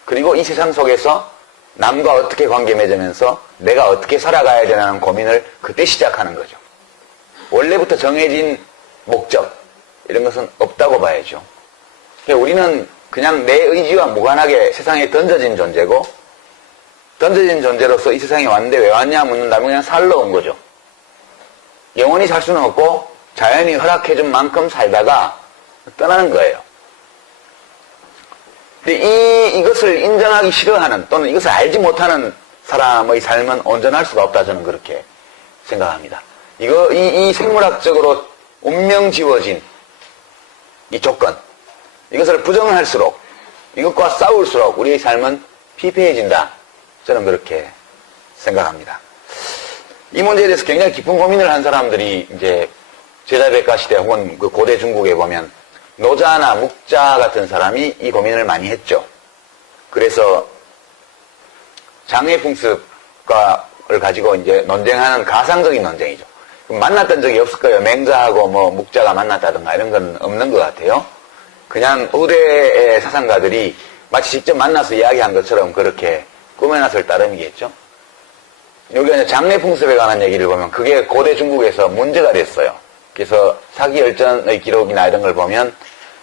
그리고 이 세상 속에서 남과 어떻게 관계 맺으면서 내가 어떻게 살아가야 되냐는 고민을 그때 시작하는 거죠. 원래부터 정해진 목적 이런 것은 없다고 봐야죠. 우리는 그냥 내 의지와 무관하게 세상에 던져진 존재고 던져진 존재로서 이 세상에 왔는데 왜 왔냐 묻는다면 그냥 살러 온 거죠. 영원히 살 수는 없고 자연이 허락해준 만큼 살다가 떠나는 거예요. 근데 이것을 인정하기 싫어하는 또는 이것을 알지 못하는 사람의 삶은 온전할 수가 없다. 저는 그렇게 생각합니다. 이 생물학적으로 운명 지워진 이 조건, 이것을 부정할수록, 이것과 싸울수록 우리의 삶은 피폐해진다. 저는 그렇게 생각합니다. 이 문제에 대해서 굉장히 깊은 고민을 한 사람들이 이제 제자백가 시대 혹은 그 고대 중국에 보면 노자나 묵자 같은 사람이 이 고민을 많이 했죠. 그래서 장애풍습을 가지고 이제 논쟁하는 가상적인 논쟁이죠. 만났던 적이 없을 거예요. 맹자하고 뭐 묵자가 만났다든가 이런 건 없는 것 같아요. 그냥 의대의 사상가들이 마치 직접 만나서 이야기한 것처럼 그렇게 꾸며놨을 따름이겠죠. 여기 장례풍습에 관한 얘기를 보면 그게 고대 중국에서 문제가 됐어요. 그래서 사기열전의 기록이나 이런 걸 보면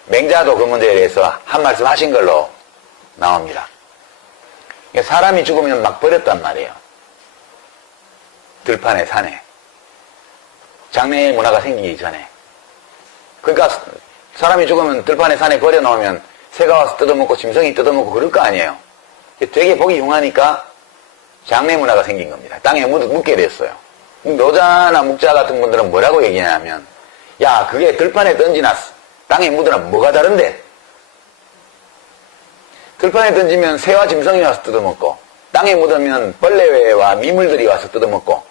맹자도 그 문제에 대해서 한 말씀 하신 걸로 나옵니다. 사람이 죽으면 막 버렸단 말이에요. 들판에 산에. 장례 문화가 생기기 전에. 그러니까 사람이 죽으면 들판에 산에 버려놓으면 새가 와서 뜯어먹고 짐승이 뜯어먹고 그럴 거 아니에요. 되게 보기 흉하니까 장례 문화가 생긴 겁니다. 땅에 묻게 됐어요. 노자나 묵자 같은 분들은 뭐라고 얘기하냐면 야 그게 들판에 던지나 땅에 묻으나 뭐가 다른데? 들판에 던지면 새와 짐승이 와서 뜯어먹고 땅에 묻으면 벌레와 미물들이 와서 뜯어먹고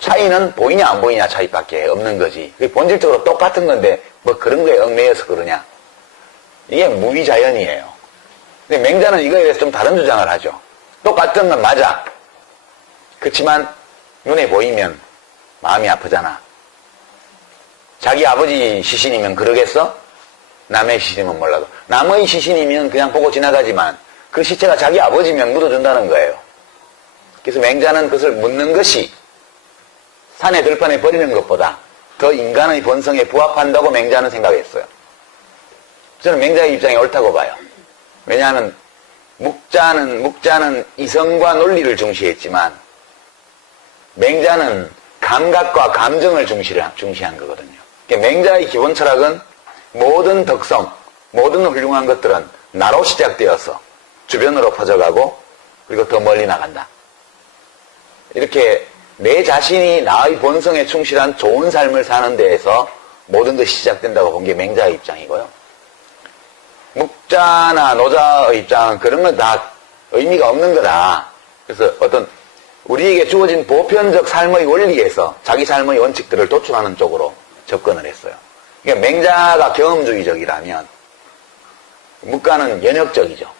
차이는 보이냐 안 보이냐 차이밖에 없는 거지. 그게 본질적으로 똑같은 건데 뭐 그런 거에 얽매여서 그러냐. 이게 무비자연이에요. 근데 맹자는 이거에 대해서 좀 다른 주장을 하죠. 똑같은 건 맞아. 그렇지만 눈에 보이면 마음이 아프잖아. 자기 아버지 시신이면 그러겠어? 남의 시신이면 몰라도. 남의 시신이면 그냥 보고 지나가지만 그 시체가 자기 아버지면 묻어준다는 거예요. 그래서 맹자는 그것을 묻는 것이 산에 들판에 버리는 것보다 더 인간의 본성에 부합한다고 맹자는 생각했어요. 저는 맹자의 입장이 옳다고 봐요. 왜냐하면 묵자는 이성과 논리를 중시했지만 맹자는 감각과 감정을 중시한 거거든요. 그러니까 맹자의 기본 철학은 모든 덕성, 모든 훌륭한 것들은 나로 시작되어서 주변으로 퍼져가고 그리고 더 멀리 나간다. 이렇게 내 자신이 나의 본성에 충실한 좋은 삶을 사는 데에서 모든 것이 시작된다고 본 게 맹자의 입장이고요. 묵자나 노자의 입장은 그런 건 다 의미가 없는 거다. 그래서 어떤 우리에게 주어진 보편적 삶의 원리에서 자기 삶의 원칙들을 도출하는 쪽으로 접근을 했어요. 그러니까 맹자가 경험주의적이라면 묵가는 연역적이죠.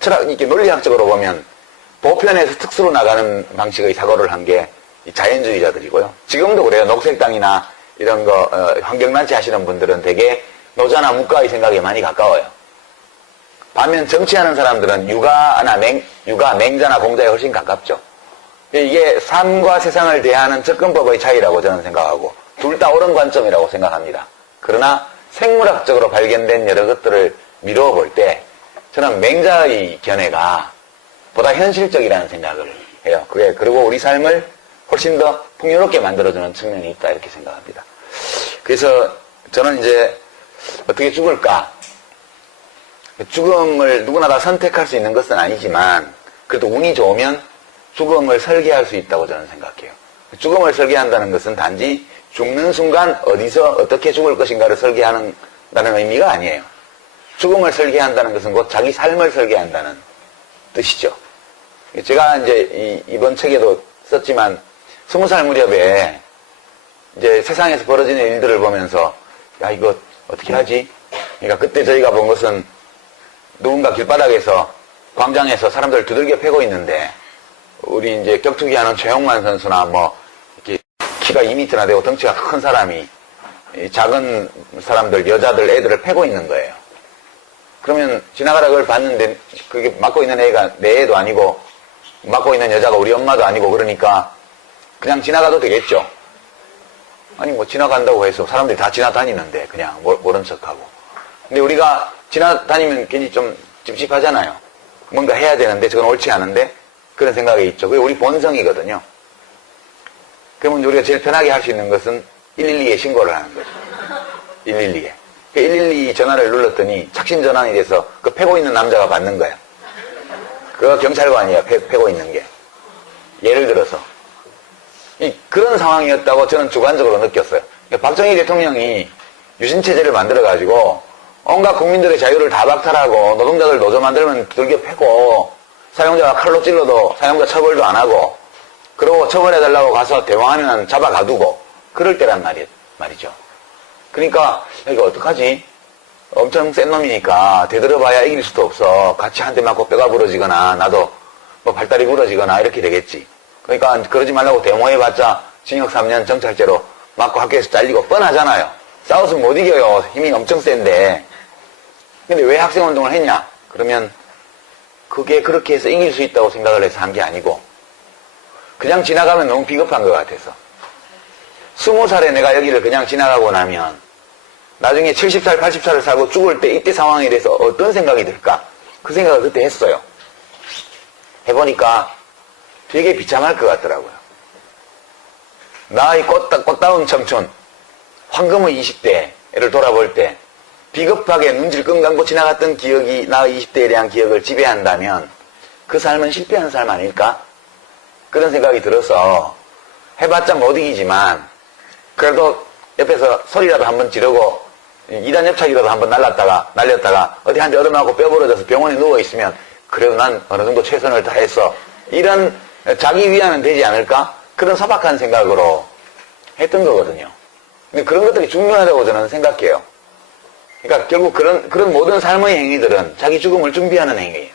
철학, 이렇게 논리학적으로 보면 보편에서 특수로 나가는 방식의 사고를 한 게 자연주의자들이고요. 지금도 그래요. 녹색당이나 이런 거 환경단체 하시는 분들은 되게 노자나 묵가의 생각에 많이 가까워요. 반면 정치하는 사람들은 육아나 맹자나 공자에 훨씬 가깝죠. 이게 삶과 세상을 대하는 접근법의 차이라고 저는 생각하고 둘 다 옳은 관점이라고 생각합니다. 그러나 생물학적으로 발견된 여러 것들을 미루어 볼 때 저는 맹자의 견해가 보다 현실적이라는 생각을 해요. 그리고 우리 삶을 훨씬 더 풍요롭게 만들어주는 측면이 있다 이렇게 생각합니다. 그래서 저는 이제 어떻게 죽을까? 죽음을 누구나 다 선택할 수 있는 것은 아니지만 그래도 운이 좋으면 죽음을 설계할 수 있다고 저는 생각해요. 죽음을 설계한다는 것은 단지 죽는 순간 어디서 어떻게 죽을 것인가를 설계한다는 의미가 아니에요. 죽음을 설계한다는 것은 곧 자기 삶을 설계한다는 뜻이죠. 제가 이제 이번 책에도 썼지만 20살 무렵에 이제 세상에서 벌어지는 일들을 보면서 야 이거 어떻게 하지? 그러니까 그때 저희가 본 것은 누군가 길바닥에서 광장에서 사람들 두들겨 패고 있는데 우리 이제 격투기 하는 최용만 선수나 뭐 이렇게 키가 2m나 되고 덩치가 큰 사람이 작은 사람들 여자들 애들을 패고 있는 거예요. 그러면 지나가다 그걸 봤는데 그게 맞고 있는 애가 내 애도 아니고 맞고 있는 여자가 우리 엄마도 아니고 그러니까 그냥 지나가도 되겠죠. 아니 뭐 지나간다고 해서 사람들이 다 지나다니는데 그냥 모른 척하고. 근데 우리가 지나다니면 괜히 좀 찝찝하잖아요. 뭔가 해야 되는데 저건 옳지 않은데 그런 생각이 있죠. 그게 우리 본성이거든요. 그러면 우리가 제일 편하게 할 수 있는 것은 112에 신고를 하는 거죠. 112에. 112 전화를 눌렀더니 착신 전환이 돼서 그 패고 있는 남자가 받는 거야. 그거 경찰관이야. 패고 있는 게. 예를 들어서. 그런 상황이었다고 저는 주관적으로 느꼈어요. 박정희 대통령이 유신체제를 만들어가지고 온갖 국민들의 자유를 다 박탈하고 노동자들 노조 만들면 두들겨 패고 사용자가 칼로 찔러도 사용자 처벌도 안 하고 그러고 처벌해달라고 가서 대왕하면 잡아 가두고 그럴 때란 말이죠. 그러니까 이거 어떡하지? 엄청 센 놈이니까 되들어봐야 이길 수도 없어. 같이 한 대 맞고 뼈가 부러지거나 나도 뭐 발다리 부러지거나 이렇게 되겠지. 그러니까 그러지 말라고 데모해봤자 징역 3년 정찰제로 맞고 학교에서 잘리고 뻔하잖아요. 싸워서 못 이겨요. 힘이 엄청 센데. 근데 왜 학생운동을 했냐? 그러면 그게 그렇게 해서 이길 수 있다고 생각을 해서 한 게 아니고 그냥 지나가면 너무 비겁한 것 같아서 20살에 내가 여기를 그냥 지나가고 나면 나중에 70살, 80살을 살고 죽을 때 이때 상황에 대해서 어떤 생각이 들까? 그 생각을 그때 했어요. 해보니까 되게 비참할 것 같더라고요. 나의 꽃다운 청춘, 황금의 20대를 돌아볼 때 비겁하게 눈질 끈 감고 지나갔던 기억이 나의 20대에 대한 기억을 지배한다면 그 삶은 실패한 삶 아닐까? 그런 생각이 들어서 해봤자 못 이기지만 그래도 옆에서 소리라도 한번 지르고 2단 옆차기라도 한번 날렸다가 어디 한 대 얻어맞고 뼈 부러져서 병원에 누워있으면 그래도 난 어느 정도 최선을 다했어. 이런 자기 위안은 되지 않을까? 그런 소박한 생각으로 했던 거거든요. 근데 그런 것들이 중요하다고 저는 생각해요. 그러니까 결국 그런 모든 삶의 행위들은 자기 죽음을 준비하는 행위예요.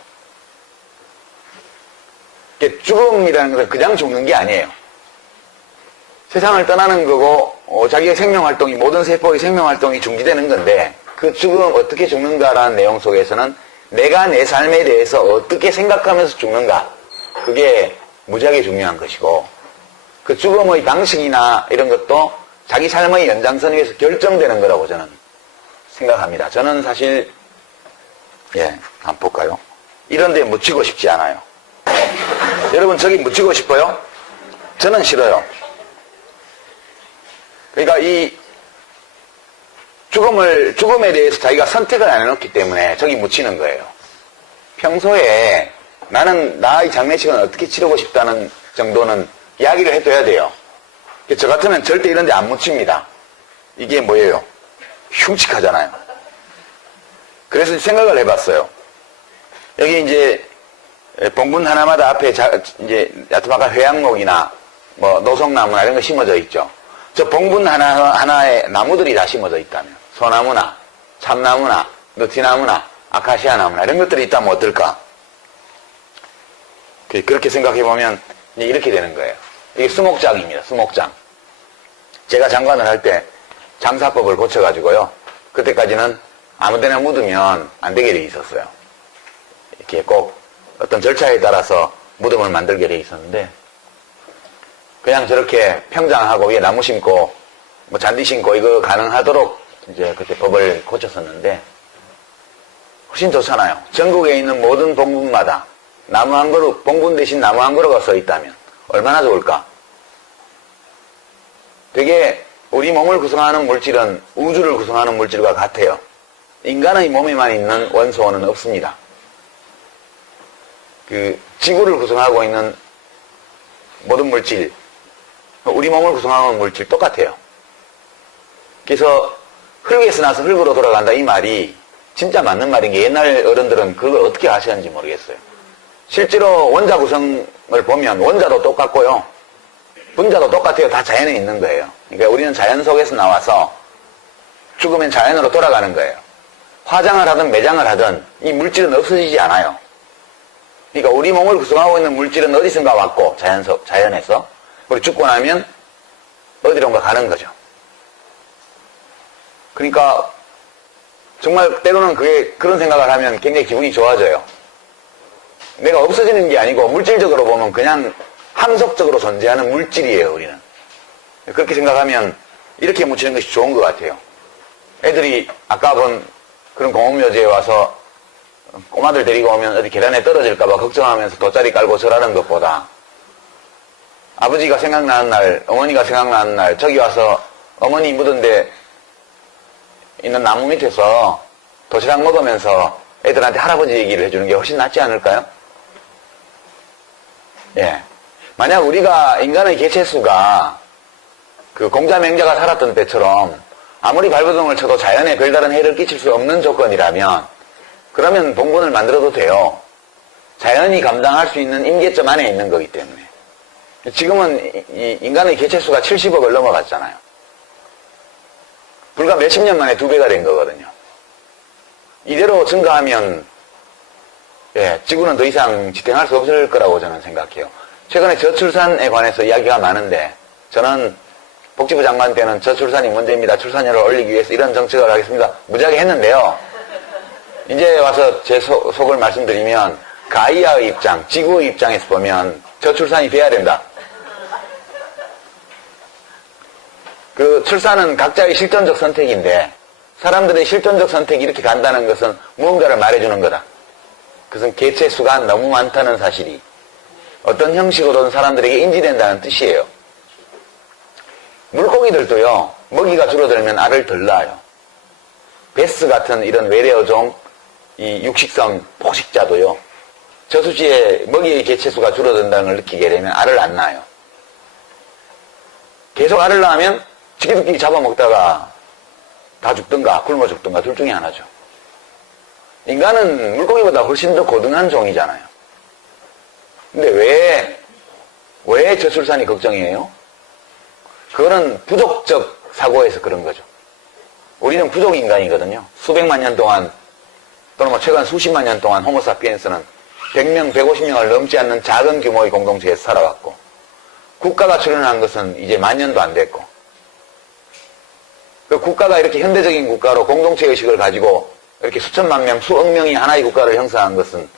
죽음이라는 것은 그냥 죽는 게 아니에요. 세상을 떠나는 거고 자기의 생명활동이 모든 세포의 생명활동이 중지되는 건데 그 죽음 어떻게 죽는가라는 내용 속에서는 내가 내 삶에 대해서 어떻게 생각하면서 죽는가 그게 무지하게 중요한 것이고 그 죽음의 방식이나 이런 것도 자기 삶의 연장선 위에서 결정되는 거라고 저는 생각합니다. 저는 사실 한번 볼까요? 이런 데 묻히고 싶지 않아요. 여러분 저기 묻히고 싶어요? 저는 싫어요. 그러니까 이 죽음에 대해서 자기가 선택을 안 해놓기 때문에 저기 묻히는 거예요. 평소에 나는 나의 장례식은 어떻게 치르고 싶다는 정도는 이야기를 해둬야 돼요. 저 같으면 절대 이런 데 안 묻힙니다. 이게 뭐예요? 흉측하잖아요. 그래서 생각을 해봤어요. 여기 이제 봉분 하나마다 앞에 이제 야트마가 회양목이나 뭐 노송나무나 이런 거 심어져 있죠. 저 봉분 하나에 나무들이 다 심어져 있다면 소나무나 참나무나 느티나무나 아카시아 나무나 이런 것들이 있다면 어떨까? 그렇게 생각해보면 이제 이렇게 되는 거예요. 이게 수목장입니다. 수목장. 제가 장관을 할 때 장사법을 고쳐가지고요. 그때까지는 아무데나 묻으면 안 되게 돼 있었어요. 이렇게 꼭 어떤 절차에 따라서 무덤을 만들게 돼 있었는데, 그냥 저렇게 평장하고 위에 나무 심고 뭐 잔디 심고 이거 가능하도록 이제 그때 법을 고쳤었는데, 훨씬 좋잖아요. 전국에 있는 모든 봉분마다 나무 한 그루, 봉분 대신 나무 한 그루가 서 있다면 얼마나 좋을까? 되게 우리 몸을 구성하는 물질은 우주를 구성하는 물질과 같아요. 인간의 몸에만 있는 원소는 없습니다. 그 지구를 구성하고 있는 모든 물질, 우리 몸을 구성하는 물질 똑같아요. 그래서 흙에서 나서 흙으로 돌아간다 이 말이 진짜 맞는 말인 게, 옛날 어른들은 그걸 어떻게 아시는지 모르겠어요. 실제로 원자 구성을 보면 원자도 똑같고요, 분자도 똑같아요. 다 자연에 있는 거예요. 그러니까 우리는 자연 속에서 나와서 죽으면 자연으로 돌아가는 거예요. 화장을 하든 매장을 하든 이 물질은 없어지지 않아요. 그러니까 우리 몸을 구성하고 있는 물질은 어디선가 왔고, 자연에서. 우리 죽고 나면 어디론가 가는 거죠. 그러니까 정말 때로는 그런 생각을 하면 굉장히 기분이 좋아져요. 내가 없어지는 게 아니고 물질적으로 보면 그냥 함석적으로 존재하는 물질이에요, 우리는. 그렇게 생각하면 이렇게 묻히는 것이 좋은 것 같아요. 애들이 아까 본 그런 공업묘지에 와서 꼬마들 데리고 오면 어디 계단에 떨어질까봐 걱정하면서 돗자리 깔고 절하는 것보다, 아버지가 생각나는 날, 어머니가 생각나는 날, 저기 와서 어머니 묻은데 있는 나무 밑에서 도시락 먹으면서 애들한테 할아버지 얘기를 해주는 게 훨씬 낫지 않을까요? 예. 만약 우리가 인간의 개체수가 그 공자맹자가 살았던 때처럼 아무리 발버둥을 쳐도 자연에 별다른 해를 끼칠 수 없는 조건이라면, 그러면 봉분을 만들어도 돼요. 자연이 감당할 수 있는 임계점 안에 있는 거기 때문에. 지금은 이 인간의 개체수가 70억을 넘어갔잖아요. 불과 몇십 년 만에 2배가 된 거거든요. 이대로 증가하면 지구는 더 이상 지탱할 수 없을 거라고 저는 생각해요. 최근에 저출산에 관해서 이야기가 많은데, 저는 복지부 장관 때는 저출산이 문제입니다, 출산율을 올리기 위해서 이런 정책을 하겠습니다, 무지하게 했는데요. 이제 와서 제 속을 말씀드리면, 가이아의 입장, 지구의 입장에서 보면 저출산이 돼야 된다. 그 출산은 각자의 실존적 선택인데, 사람들의 실존적 선택이 이렇게 간다는 것은 무언가를 말해주는 거다. 그것은 개체수가 너무 많다는 사실이 어떤 형식으로든 사람들에게 인지된다는 뜻이에요. 물고기들도요, 먹이가 줄어들면 알을 덜 낳아요. 베스 같은 이런 외래어종, 이 육식성 포식자도요, 저수지에 먹이의 개체수가 줄어든다는 걸 느끼게 되면 알을 안 낳아요. 계속 알을 낳으면 지기들끼리 잡아먹다가 다 죽든가 굶어 죽든가 둘 중에 하나죠. 인간은 물고기보다 훨씬 더 고등한 종이잖아요. 근데 왜 저출산이 걱정이에요? 그거는 부족적 사고에서 그런 거죠. 우리는 부족 인간이거든요. 수백만 년 동안, 또는 뭐 최근 수십만 년 동안 호모사피엔스는 100명, 150명을 넘지 않는 작은 규모의 공동체에서 살아왔고, 국가가 출현한 것은 이제 10,000년도 안 됐고, 그 국가가 이렇게 현대적인 국가로 공동체 의식을 가지고 이렇게 수천만 명, 수억 명이 하나의 국가를 형성한 것은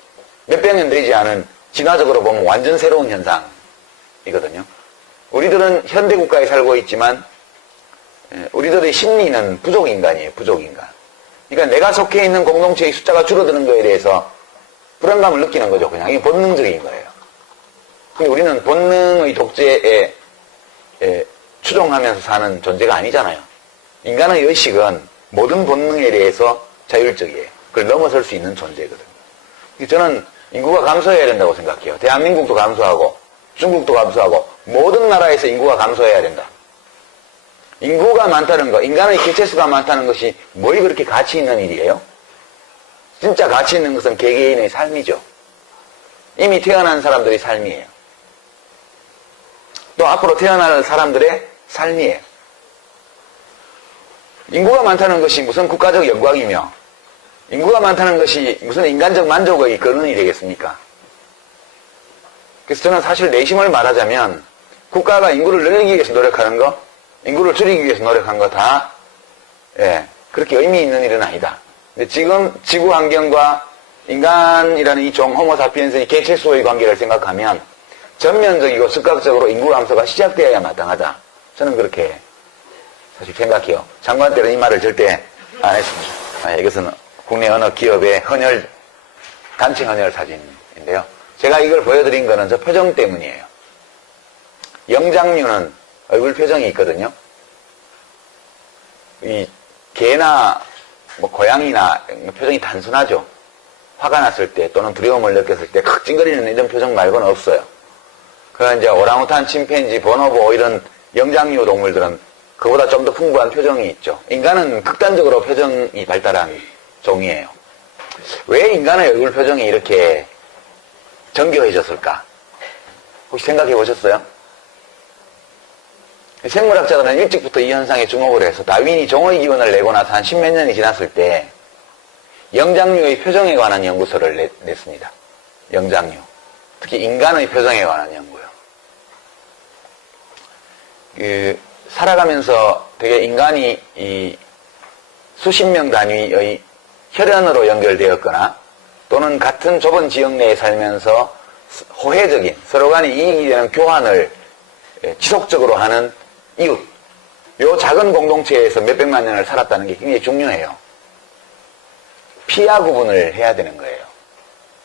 몇백 년 되지 않은, 진화적으로 보면 완전 새로운 현상이거든요. 우리들은 현대 국가에 살고 있지만 우리들의 심리는 부족 인간이에요. 부족 인간. 그러니까 내가 속해 있는 공동체의 숫자가 줄어드는 거에 대해서 불안감을 느끼는 거죠. 그냥 이게 본능적인 거예요. 근데 우리는 본능의 독재에 추종하면서 사는 존재가 아니잖아요. 인간의 의식은 모든 본능에 대해서 자율적이에요. 그걸 넘어설 수 있는 존재거든요. 저는 인구가 감소해야 된다고 생각해요. 대한민국도 감소하고 중국도 감소하고 모든 나라에서 인구가 감소해야 된다. 인구가 많다는 거, 인간의 개체수가 많다는 것이 뭐이 그렇게 가치 있는 일이에요? 진짜 가치 있는 것은 개개인의 삶이죠. 이미 태어난 사람들의 삶이에요. 또 앞으로 태어날 사람들의 삶이에요. 인구가 많다는 것이 무슨 국가적 영광이며, 인구가 많다는 것이 무슨 인간적 만족의 근원이 되겠습니까? 그래서 저는 사실 내심을 말하자면 국가가 인구를 늘리기 위해서 노력하는 거, 인구를 줄이기 위해서 노력한 거 다 그렇게 의미 있는 일은 아니다. 근데 지금 지구 환경과 인간이라는 이 종 호모사피엔스의 개체수의 관계를 생각하면 전면적이고 즉각적으로 인구 감소가 시작되어야 마땅하다. 저는 그렇게 사실 생각해요. 장관 때는 이 말을 절대 안 했습니다. 이것은 국내 어느 기업의 헌혈, 단체 헌혈 사진인데요. 제가 이걸 보여드린 거는 저 표정 때문이에요. 영장류는 얼굴 표정이 있거든요. 이 개나 뭐 고양이나 표정이 단순하죠. 화가 났을 때 또는 두려움을 느꼈을 때 칵 찡거리는 이런 표정 말고는 없어요. 그러나 이제 오랑우탄, 침팬지, 보노보 이런 영장류 동물들은 그보다 좀 더 풍부한 표정이 있죠. 인간은 극단적으로 표정이 발달한 종이에요. 왜 인간의 얼굴 표정이 이렇게 정교해졌을까? 혹시 생각해 보셨어요? 생물학자들은 일찍부터 이 현상에 주목을 해서 다윈이 종의 기원을 내고 나서 한 십몇 년이 지났을 때 영장류의 표정에 관한 연구서를 냈습니다. 영장류. 특히 인간의 표정에 관한 연구요. 살아가면서 되게 인간이 이 수십 명 단위의 혈연으로 연결되었거나 또는 같은 좁은 지역 내에 살면서 호혜적인 서로 간에 이익이 되는 교환을 지속적으로 하는 이웃, 요 작은 공동체에서 몇백만 년을 살았다는 게 굉장히 중요해요. 피하 구분을 해야 되는 거예요.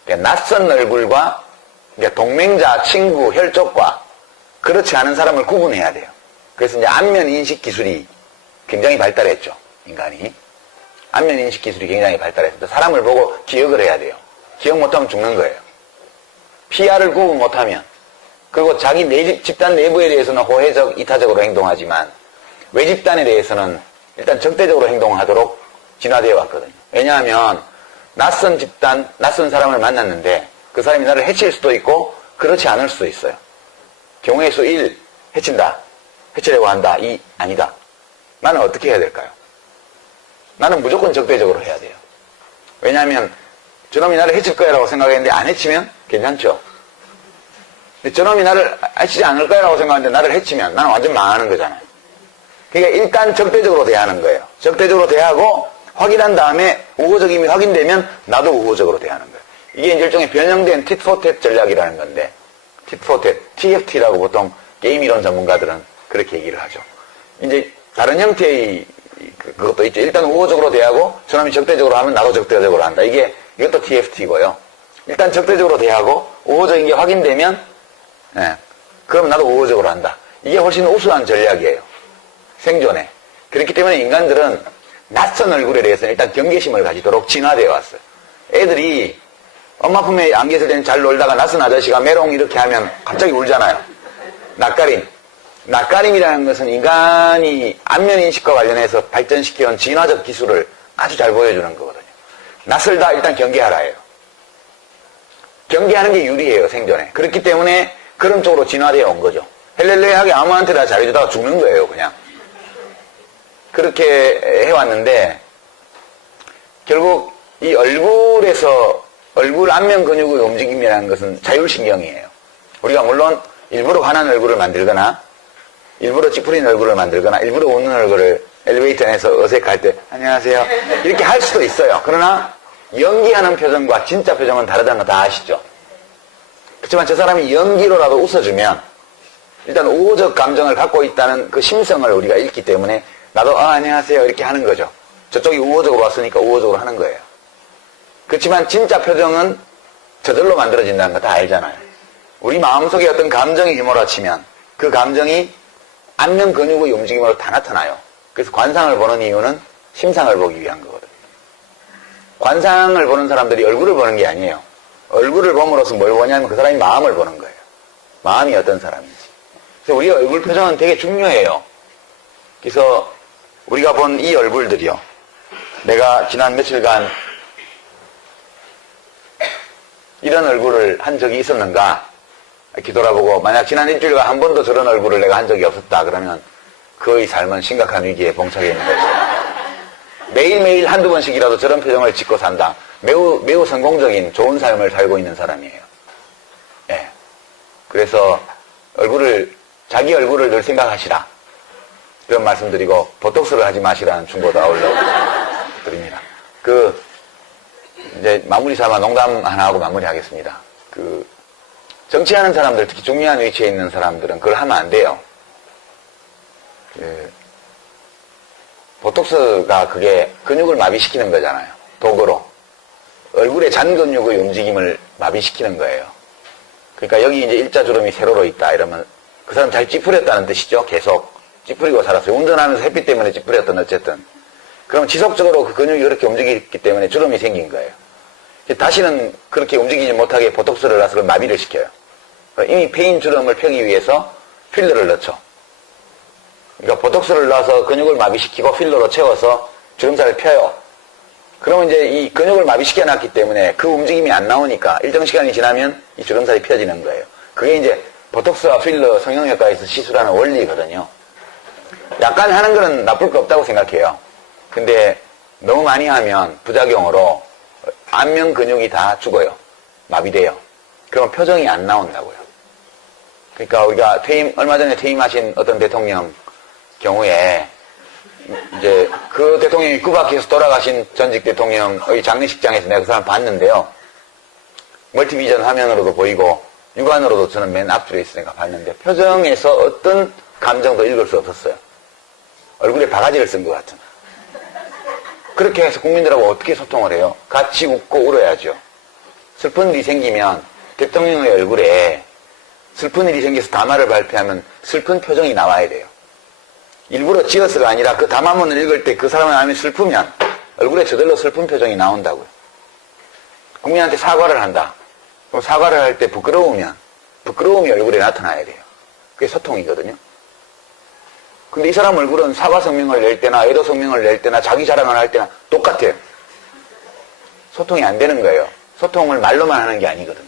그러니까 낯선 얼굴과 그러니까 동맹자, 친구, 혈족과 그렇지 않은 사람을 구분해야 돼요. 그래서 이제 안면 인식 기술이 굉장히 발달했죠. 인간이. 안면 인식 기술이 굉장히 발달했습니다. 사람을 보고 기억을 해야 돼요. 기억 못하면 죽는 거예요. 피하를 구분 못하면 그리고 자기 집단 내부에 대해서는 호혜적, 이타적으로 행동하지만 외집단에 대해서는 일단 적대적으로 행동하도록 진화되어 왔거든요. 왜냐하면 낯선 집단, 낯선 사람을 만났는데 그 사람이 나를 해칠 수도 있고 그렇지 않을 수도 있어요. 경우의 수 1, 해친다. 해치려고 한다. 2, 아니다. 나는 어떻게 해야 될까요? 나는 무조건 적대적으로 해야 돼요. 왜냐하면 저놈이 나를 해칠 거야라고 생각했는데 안 해치면 괜찮죠. 근데 저놈이 나를 해치지 않을 거야라고 생각하는데 나를 해치면 나는 완전 망하는 거잖아요. 그러니까 일단 적대적으로 대하는 거예요. 적대적으로 대하고 확인한 다음에 우호적임이 확인되면 나도 우호적으로 대하는 거예요. 이게 이제 일종의 변형된 tit for tat 전략이라는 건데 tit for tat, TFT라고 보통 게임 이론 전문가들은 그렇게 얘기를 하죠. 이제 다른 형태의 그것도 있죠. 일단 우호적으로 대하고 저놈이 적대적으로 하면 나도 적대적으로 한다. 이것도 TFT고요. 일단 적대적으로 대하고 우호적인 게 확인되면 그럼 나도 우호적으로 한다. 이게 훨씬 우수한 전략이에요. 생존에. 그렇기 때문에 인간들은 낯선 얼굴에 대해서는 일단 경계심을 가지도록 진화되어 왔어요. 애들이 엄마 품에 안겨 있을 때는 잘 놀다가 낯선 아저씨가 메롱 이렇게 하면 갑자기 울잖아요. 낯가림. 낯가림이라는 것은 인간이 안면인식과 관련해서 발전시켜온 진화적 기술을 아주 잘 보여주는 거거든요. 낯설다 일단 경계하라예요. 경계하는 게 유리해요, 생존에. 그렇기 때문에 그런 쪽으로 진화되어 온 거죠. 헬렐레하게 아무한테나 잘해주다가 죽는 거예요, 그냥. 그렇게 해왔는데 결국 이 얼굴에서 얼굴 안면 근육의 움직임이라는 것은 자율신경이에요. 우리가 물론 일부러 환한 얼굴을 만들거나 일부러 찌푸린 얼굴을 만들거나 일부러 웃는 얼굴을 엘리베이터 안에서 어색할 때 안녕하세요 이렇게 할 수도 있어요. 그러나 연기하는 표정과 진짜 표정은 다르다는 거 다 아시죠? 그렇지만 저 사람이 연기로라도 웃어주면 일단 우호적 감정을 갖고 있다는 그 심성을 우리가 읽기 때문에 나도 안녕하세요 이렇게 하는 거죠. 저쪽이 우호적으로 왔으니까 우호적으로 하는 거예요. 그렇지만 진짜 표정은 저절로 만들어진다는 거 다 알잖아요. 우리 마음속에 어떤 감정이 휘몰아치면 그 감정이 안면 근육의 움직임으로 다 나타나요. 그래서 관상을 보는 이유는 심상을 보기 위한 거거든요. 관상을 보는 사람들이 얼굴을 보는 게 아니에요. 얼굴을 봄으로써 뭘 보냐면 그 사람이 마음을 보는 거예요. 마음이 어떤 사람인지. 그래서 우리 얼굴 표정은 되게 중요해요. 그래서 우리가 본 이 얼굴들이요. 내가 지난 며칠간 이런 얼굴을 한 적이 있었는가 이렇게 돌아보고 만약 지난 일주일간 한 번도 저런 얼굴을 내가 한 적이 없었다 그러면 그의 삶은 심각한 위기에 봉착해 있는 거죠. 매일매일 한두 번씩이라도 저런 표정을 짓고 산다. 매우 성공적인 좋은 삶을 살고 있는 사람이에요. 예. 그래서 자기 얼굴을 늘 생각하시라. 그런 말씀드리고 보톡스를 하지 마시라는 충고도 아울러 드립니다. 이제 마무리 삼아 농담 하나 하고 마무리하겠습니다. 정치하는 사람들, 특히 중요한 위치에 있는 사람들은 그걸 하면 안 돼요. 보톡스가 그게 근육을 마비시키는 거잖아요. 도구로. 얼굴의 잔근육의 움직임을 마비시키는 거예요. 그러니까 여기 이제 일자주름이 세로로 있다 이러면 그 사람 잘 찌푸렸다는 뜻이죠. 계속 찌푸리고 살았어요. 운전하면서 햇빛 때문에 찌푸렸던 어쨌든. 그럼 지속적으로 그 근육이 그렇게 움직이기 때문에 주름이 생긴 거예요. 다시는 그렇게 움직이지 못하게 보톡스를 놔서 그걸 마비를 시켜요. 이미 패인 주름을 펴기 위해서 필러를 넣죠. 그러니까 보톡스를 놔서 근육을 마비시키고 필러로 채워서 주름살을 펴요. 그러면 이제 이 근육을 마비시켜놨기 때문에 그 움직임이 안 나오니까 일정 시간이 지나면 이 주름살이 펴지는 거예요. 그게 이제 보톡스와 필러 성형외과에서 시술하는 원리거든요. 약간 하는 거는 나쁠 거 없다고 생각해요. 근데 너무 많이 하면 부작용으로 안면 근육이 다 죽어요. 마비돼요. 그러면 표정이 안 나온다고요. 그러니까 우리가 얼마 전에 퇴임하신 어떤 대통령 경우에 이제 그 대통령이 구박해서 돌아가신 전직 대통령의 장례식장에서 내가 그 사람 봤는데요. 멀티비전 화면으로도 보이고 육안으로도 저는 맨 앞줄에 있으니까 봤는데 표정에서 어떤 감정도 읽을 수 없었어요. 얼굴에 바가지를 쓴 것 같은. 그렇게 해서 국민들하고 어떻게 소통을 해요? 같이 웃고 울어야죠. 슬픈 일이 생기면 대통령의 얼굴에 슬픈 일이 생겨서 담화를 발표하면 슬픈 표정이 나와야 돼요. 일부러 지어서가 아니라 그 담화문을 읽을 때 그 사람의 마음이 슬프면 얼굴에 저절로 슬픈 표정이 나온다고요. 국민한테 사과를 한다. 그럼 사과를 할 때 부끄러움이 얼굴에 나타나야 돼요. 그게 소통이거든요. 근데 이 사람 얼굴은 사과 성명을 낼 때나 애도 성명을 낼 때나 자기 자랑을 할 때나 똑같아요. 소통이 안 되는 거예요. 소통을 말로만 하는 게 아니거든요.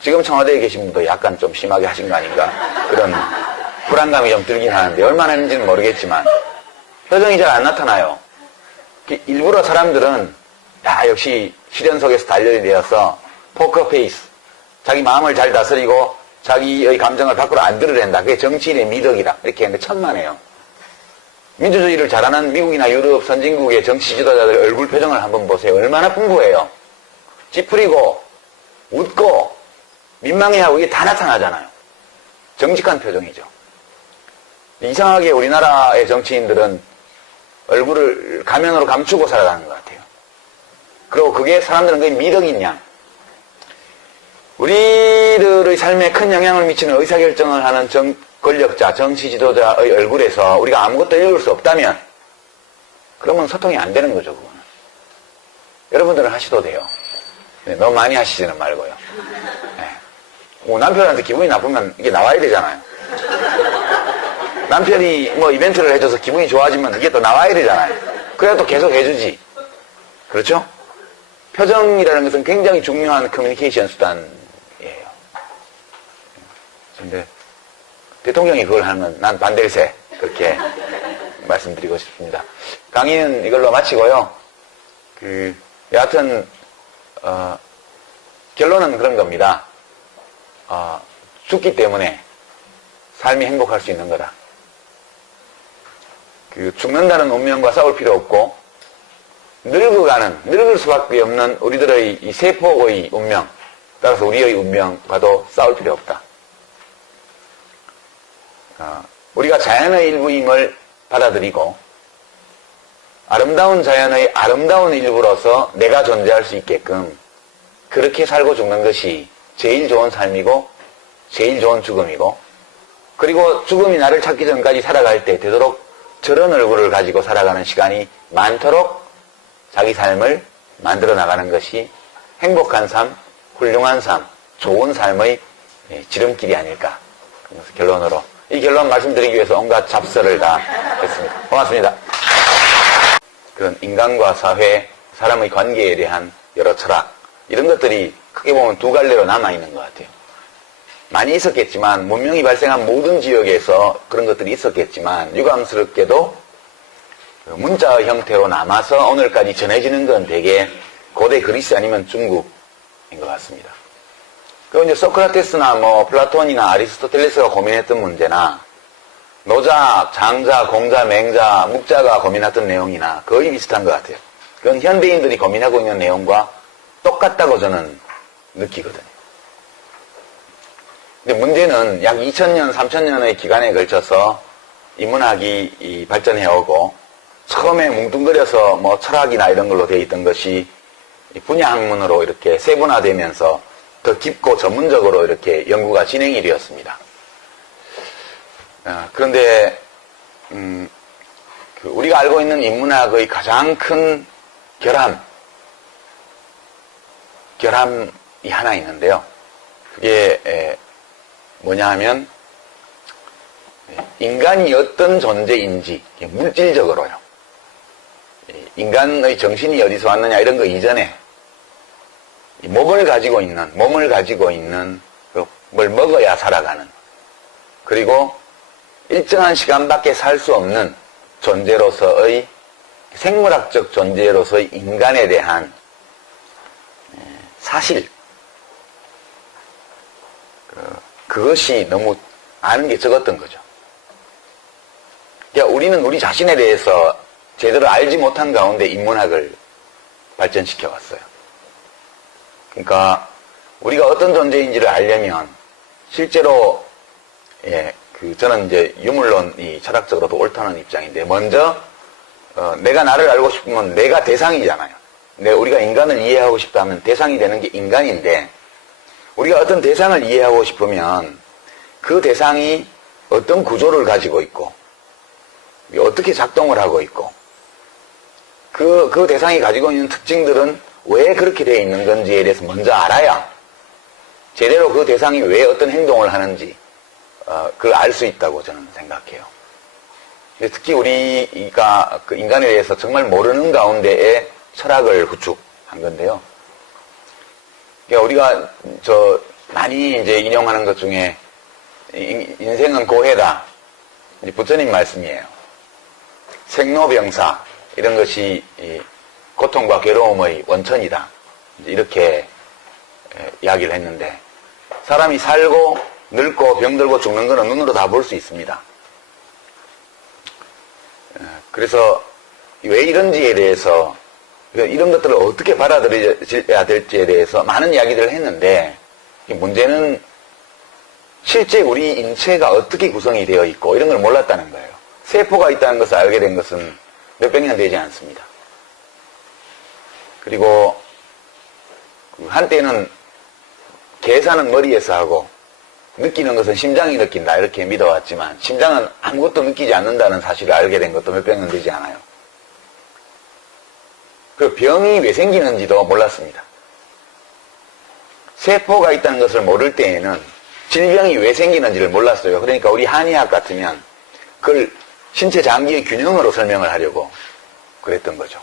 지금 청와대에 계신 분도 약간 좀 심하게 하신 거 아닌가 그런 불안감이 좀 들긴 하는데 얼마나 했는지는 모르겠지만 표정이 잘 안 나타나요. 일부러 사람들은 역시 실현 속에서 단련이 되어서 포커페이스, 자기 마음을 잘 다스리고 자기의 감정을 밖으로 안 드러낸다. 그게 정치인의 미덕이다. 이렇게 하는데 천만에요. 민주주의를 잘하는 미국이나 유럽 선진국의 정치 지도자들 얼굴 표정을 한번 보세요. 얼마나 풍부해요. 찌푸리고 웃고 민망해하고 이게 다 나타나잖아요. 정직한 표정이죠. 이상하게 우리나라의 정치인들은 얼굴을 가면으로 감추고 살아가는 것 같아요. 그리고 그게 사람들은 그게 미덕인 양. 우리들의 삶에 큰 영향을 미치는 의사결정을 하는 권력자, 정치 지도자의 얼굴에서 우리가 아무것도 읽을 수 없다면 그러면 소통이 안 되는 거죠, 그거는. 여러분들은 하셔도 돼요. 너무 많이 하시지는 말고요. 남편한테 기분이 나쁘면 이게 나와야 되잖아요. 남편이 이벤트를 해줘서 기분이 좋아지면 이게 또 나와야 되잖아요. 그래야 또 계속 해주지. 그렇죠? 표정이라는 것은 굉장히 중요한 커뮤니케이션 수단이에요. 근데 대통령이 그걸 하면 난 반댈세. 그렇게 말씀드리고 싶습니다. 강의는 이걸로 마치고요. 여하튼 결론은 그런 겁니다. 죽기 때문에 삶이 행복할 수 있는 거다. 죽는다는 운명과 싸울 필요 없고 늙을 수밖에 없는 우리들의 이 세포의 운명, 따라서 우리의 운명과도 싸울 필요 없다. 우리가 자연의 일부임을 받아들이고 아름다운 자연의 아름다운 일부로서 내가 존재할 수 있게끔 그렇게 살고 죽는 것이 제일 좋은 삶이고 제일 좋은 죽음이고, 그리고 죽음이 나를 찾기 전까지 살아갈 때 되도록 저런 얼굴을 가지고 살아가는 시간이 많도록 자기 삶을 만들어 나가는 것이 행복한 삶, 훌륭한 삶, 좋은 삶의 지름길이 아닐까. 그래서 결론으로 이 결론 말씀드리기 위해서 온갖 잡설을 다 했습니다. 고맙습니다. 그런 인간과 사회, 사람의 관계에 대한 여러 철학, 이런 것들이 크게 보면 두 갈래로 남아있는 것 같아요. 많이 있었겠지만, 문명이 발생한 모든 지역에서 그런 것들이 있었겠지만, 유감스럽게도 문자의 형태로 남아서 오늘까지 전해지는 건 대개 고대 그리스 아니면 중국인 것 같습니다. 그리고 이제 소크라테스나 플라톤이나 아리스토텔레스가 고민했던 문제나, 노자, 장자, 공자, 맹자, 묵자가 고민했던 내용이나 거의 비슷한 것 같아요. 그건 현대인들이 고민하고 있는 내용과 똑같다고 저는 느끼거든요. 근데 문제는 약 2000년, 3000년의 기간에 걸쳐서 인문학이 발전해오고 처음에 뭉뚱그려서 뭐 철학이나 이런 걸로 되어 있던 것이 분야 학문으로 이렇게 세분화되면서 더 깊고 전문적으로 이렇게 연구가 진행이 되었습니다. 그런데 우리가 알고 있는 인문학의 가장 큰 결함이 하나 있는데요. 그게 뭐냐 하면 인간이 어떤 존재인지 물질적으로요. 인간의 정신이 어디서 왔느냐 이런 거 이전에 몸을 가지고 있는 뭘 먹어야 살아가는, 그리고 일정한 시간밖에 살 수 없는 존재로서의 생물학적 존재로서의 인간에 대한 사실, 그것이 너무 아는 게 적었던 거죠. 그러니까 우리는 우리 자신에 대해서 제대로 알지 못한 가운데 인문학을 발전시켜 왔어요. 그러니까 우리가 어떤 존재인지를 알려면 실제로 저는 이제 유물론이 철학적으로도 옳다는 입장인데, 먼저 내가 나를 알고 싶으면 내가 대상이잖아요. 우리가 인간을 이해하고 싶다면 대상이 되는 게 인간인데, 우리가 어떤 대상을 이해하고 싶으면 그 대상이 어떤 구조를 가지고 있고 어떻게 작동을 하고 있고 그 대상이 가지고 있는 특징들은 왜 그렇게 되어 있는 건지에 대해서 먼저 알아야 제대로 그 대상이 왜 어떤 행동을 하는지 그걸 알 수 있다고 저는 생각해요. 특히 우리가 그 인간에 대해서 정말 모르는 가운데에 철학을 구축한 건데요. 그러니까 우리가 많이 이제 인용하는 것 중에 인생은 고해다, 이제 부처님 말씀이에요. 생로병사 이런 것이 고통과 괴로움의 원천이다, 이렇게 이야기를 했는데, 사람이 살고 늙고 병들고 죽는 것은 눈으로 다 볼 수 있습니다. 그래서 왜 이런지에 대해서, 이런 것들을 어떻게 받아들여야 될지에 대해서 많은 이야기들을 했는데, 문제는 실제 우리 인체가 어떻게 구성이 되어 있고 이런 걸 몰랐다는 거예요. 세포가 있다는 것을 알게 된 것은 몇백 년 되지 않습니다. 그리고 한때는 계산은 머리에서 하고 느끼는 것은 심장이 느낀다, 이렇게 믿어왔지만 심장은 아무것도 느끼지 않는다는 사실을 알게 된 것도 몇백 년 되지 않아요. 그리고 병이 왜 생기는지도 몰랐습니다. 세포가 있다는 것을 모를 때에는 질병이 왜 생기는지를 몰랐어요. 그러니까 우리 한의학 같으면 그걸 신체 장기의 균형으로 설명을 하려고 그랬던 거죠.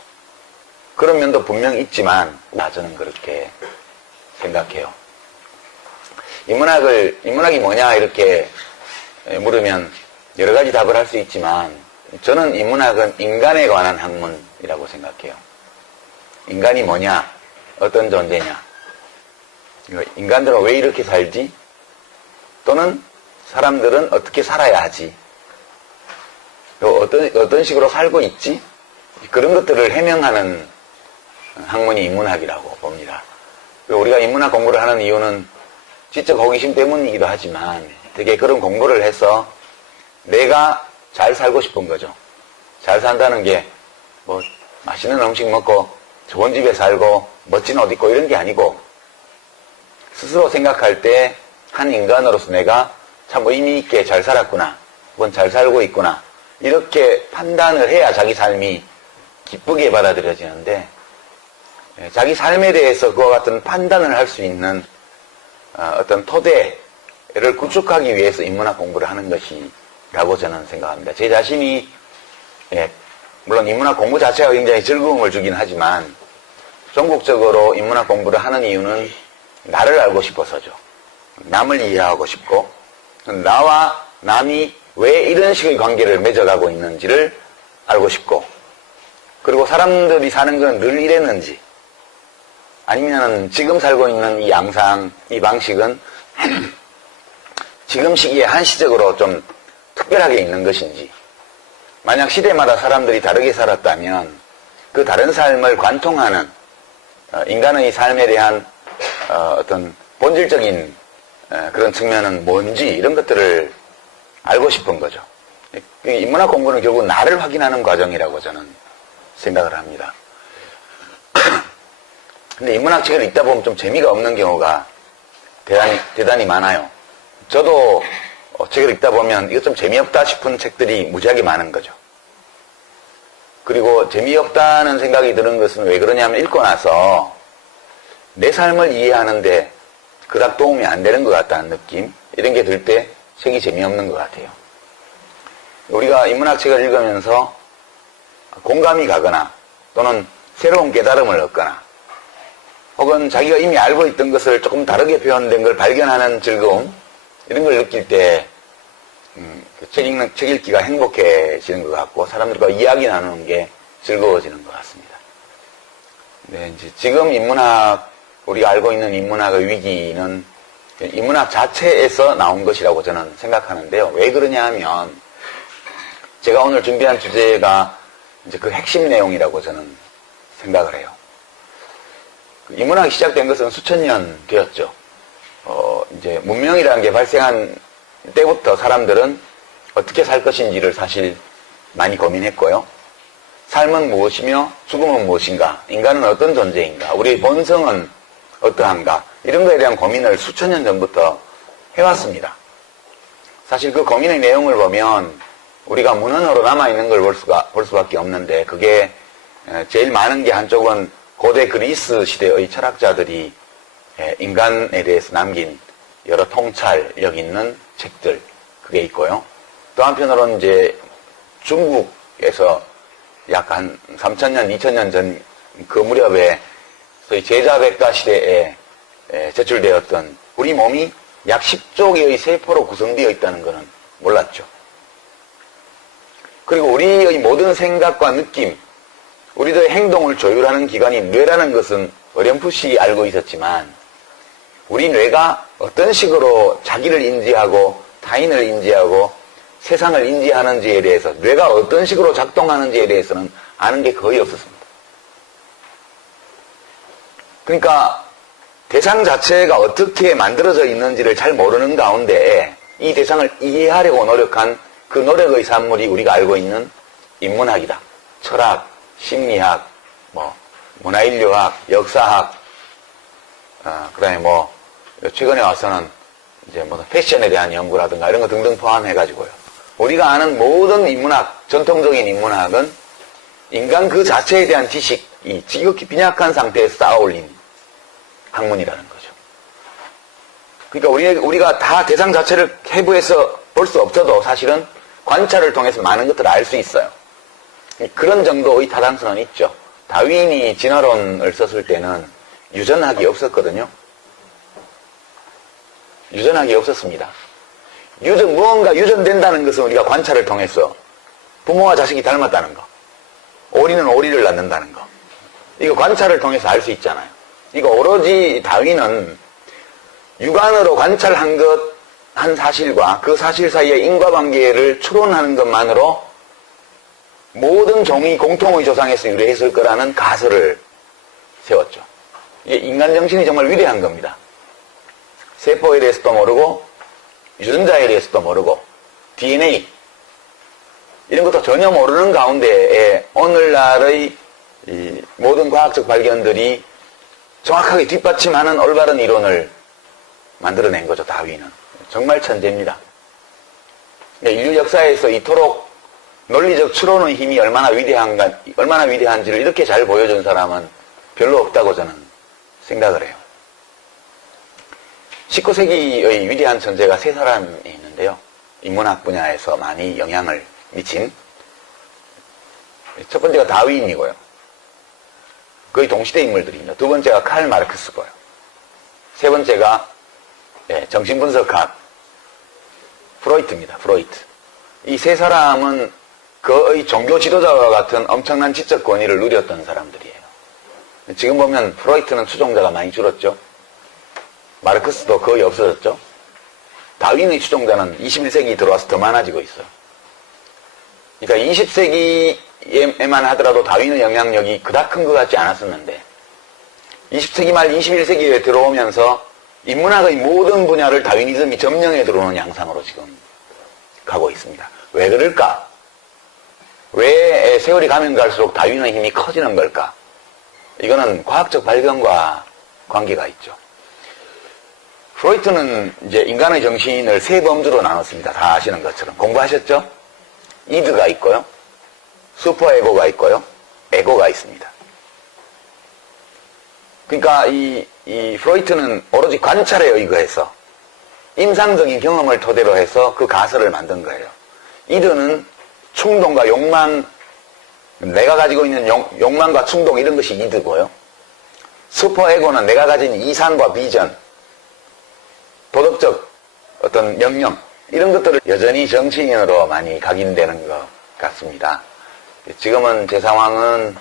그런 면도 분명히 있지만 저는 그렇게 생각해요. 인문학이 뭐냐 이렇게 물으면 여러 가지 답을 할 수 있지만, 저는 인문학은 인간에 관한 학문이라고 생각해요. 인간이 뭐냐, 어떤 존재냐, 인간들은 왜 이렇게 살지, 또는 사람들은 어떻게 살아야 하지, 어떤 식으로 살고 있지, 그런 것들을 해명하는 학문이 인문학이라고 봅니다. 우리가 인문학 공부를 하는 이유는 지적 호기심 때문이기도 하지만 되게 그런 공부를 해서 내가 잘 살고 싶은 거죠. 잘 산다는 게 뭐 맛있는 음식 먹고 좋은 집에 살고 멋진 옷 입고 이런 게 아니고, 스스로 생각할 때 한 인간으로서 내가 참 의미 있게 잘 살았구나, 혹은 잘 살고 있구나, 이렇게 판단을 해야 자기 삶이 기쁘게 받아들여지는데, 자기 삶에 대해서 그와 같은 판단을 할 수 있는 어떤 토대를 구축하기 위해서 인문학 공부를 하는 것이라고 저는 생각합니다. 제 자신이 물론 인문학 공부 자체가 굉장히 즐거움을 주긴 하지만 전국적으로 인문학 공부를 하는 이유는 나를 알고 싶어서죠. 남을 이해하고 싶고, 나와 남이 왜 이런 식의 관계를 맺어가고 있는지를 알고 싶고, 그리고 사람들이 사는 건 늘 이랬는지, 아니면 지금 살고 있는 이 양상, 이 방식은 지금 시기에 한시적으로 좀 특별하게 있는 것인지, 만약 시대마다 사람들이 다르게 살았다면 그 다른 삶을 관통하는 인간의 삶에 대한 어떤 본질적인 그런 측면은 뭔지 이런 것들을 알고 싶은 거죠. 인문학 공부는 결국 나를 확인하는 과정이라고 저는 생각을 합니다. 근데 인문학 책을 읽다 보면 좀 재미가 없는 경우가 대단히 많아요. 저도 책을 읽다 보면 이거 좀 재미없다 싶은 책들이 무지하게 많은 거죠. 그리고 재미없다는 생각이 드는 것은 왜 그러냐면 읽고 나서 내 삶을 이해하는데 그닥 도움이 안 되는 것 같다는 느낌, 이런 게 들 때 책이 재미없는 것 같아요. 우리가 인문학 책을 읽으면서 공감이 가거나 또는 새로운 깨달음을 얻거나 혹은 자기가 이미 알고 있던 것을 조금 다르게 표현된 걸 발견하는 즐거움, 이런 걸 느낄 때 책 읽기가 행복해지는 것 같고 사람들과 이야기 나누는 게 즐거워지는 것 같습니다. 네, 이제 지금 우리가 알고 있는 인문학의 위기는 인문학 자체에서 나온 것이라고 저는 생각하는데요. 왜 그러냐 하면 제가 오늘 준비한 주제가 이제 그 핵심 내용이라고 저는 생각을 해요. 인문학이 시작된 것은 수천 년 되었죠. 이제 문명이라는 게 발생한 때부터 사람들은 어떻게 살 것인지를 사실 많이 고민했고요. 삶은 무엇이며 죽음은 무엇인가, 인간은 어떤 존재인가, 우리의 본성은 어떠한가, 이런 거에 대한 고민을 수천 년 전부터 해왔습니다. 사실 그 고민의 내용을 보면 우리가 문헌으로 남아있는 걸 볼 수밖에 없는데, 그게 제일 많은 게 한쪽은 고대 그리스 시대의 철학자들이 인간에 대해서 남긴 여러 통찰력 있는 책들, 그게 있고요. 또 한편으로는 이제 중국에서 약 한 3,000년, 2,000년 전 그 무렵에 소위 제자백가 시대에 제출되었던 우리 몸이 약 10조 개의 세포로 구성되어 있다는 것은 몰랐죠. 그리고 우리의 모든 생각과 느낌, 우리들의 행동을 조율하는 기관이 뇌라는 것은 어렴풋이 알고 있었지만 우리 뇌가 어떤 식으로 자기를 인지하고 타인을 인지하고 세상을 인지하는지에 대해서, 뇌가 어떤 식으로 작동하는지에 대해서는 아는 게 거의 없었습니다. 그러니까 대상 자체가 어떻게 만들어져 있는지를 잘 모르는 가운데 이 대상을 이해하려고 노력한 그 노력의 산물이 우리가 알고 있는 인문학이다. 철학, 심리학, 문화인류학, 역사학, 그 다음에 최근에 와서는 이제 패션에 대한 연구라든가 이런 거 등등 포함해가지고요. 우리가 아는 모든 인문학, 전통적인 인문학은 인간 그 자체에 대한 지식이 지극히 빈약한 상태에서 쌓아올린 학문이라는 거죠. 그러니까 우리가 다 대상 자체를 해부해서 볼 수 없어도 사실은 관찰을 통해서 많은 것들을 알 수 있어요. 그런 정도의 타당성은 있죠. 다윈이 진화론을 썼을 때는 유전학이 없었거든요. 유전학이 없었습니다. 무언가 유전된다는 것은 우리가 관찰을 통해서 부모와 자식이 닮았다는 거, 오리는 오리를 낳는다는 거, 이거 관찰을 통해서 알 수 있잖아요. 이거 오로지 다윈은 육안으로 관찰한 한 사실과 그 사실 사이의 인과관계를 추론하는 것만으로 모든 종이 공통의 조상에서 유래했을 거라는 가설을 세웠죠. 이게 인간 정신이 정말 위대한 겁니다. 세포에 대해서도 모르고 유전자에 대해서도 모르고 DNA 이런 것도 전혀 모르는 가운데에 오늘날의 이 모든 과학적 발견들이 정확하게 뒷받침하는 올바른 이론을 만들어낸 거죠. 다윈은 정말 천재입니다. 인류 역사에서 이토록 논리적 추론의 힘이 얼마나 위대한지를 이렇게 잘 보여준 사람은 별로 없다고 저는 생각을 해요. 19세기의 위대한 천재가 세 사람이 있는데요. 인문학 분야에서 많이 영향을 미친. 첫 번째가 다윈이고요. 거의 동시대 인물들입니다. 두 번째가 칼 마르크스고요. 세 번째가 정신분석학 프로이트입니다. 프로이트. 이 세 사람은 그의 종교 지도자와 같은 엄청난 지적 권위를 누렸던 사람들이에요. 지금 보면 프로이트는 추종자가 많이 줄었죠. 마르크스도 거의 없어졌죠. 다윈의 추종자는 21세기 들어와서 더 많아지고 있어요. 그러니까 20세기 시에만 하더라도 다윈의 영향력이 그닥 큰 것 같지 않았었는데 20세기 말 21세기에 들어오면서 인문학의 모든 분야를 다윈이즘이 점령해 들어오는 양상으로 지금 가고 있습니다. 왜 그럴까? 왜 세월이 가면 갈수록 다윈의 힘이 커지는 걸까? 이거는 과학적 발견과 관계가 있죠. 프로이트는 이제 인간의 정신을 세 범주로 나눴습니다. 다 아시는 것처럼. 공부하셨죠? 이드가 있고요. 슈퍼에고가 있고요. 에고가 있습니다. 그러니까 이 프로이트는 오로지 관찰에 의거해서 임상적인 경험을 토대로 해서 그 가설을 만든 거예요. 이드는 충동과 욕망, 내가 가지고 있는 욕망과 충동 이런 것이 이드고요. 슈퍼에고는 내가 가진 이상과 비전, 도덕적 어떤 명령 이런 것들을 여전히 정치인으로 많이 각인되는 것 같습니다. 지금은 제 상황은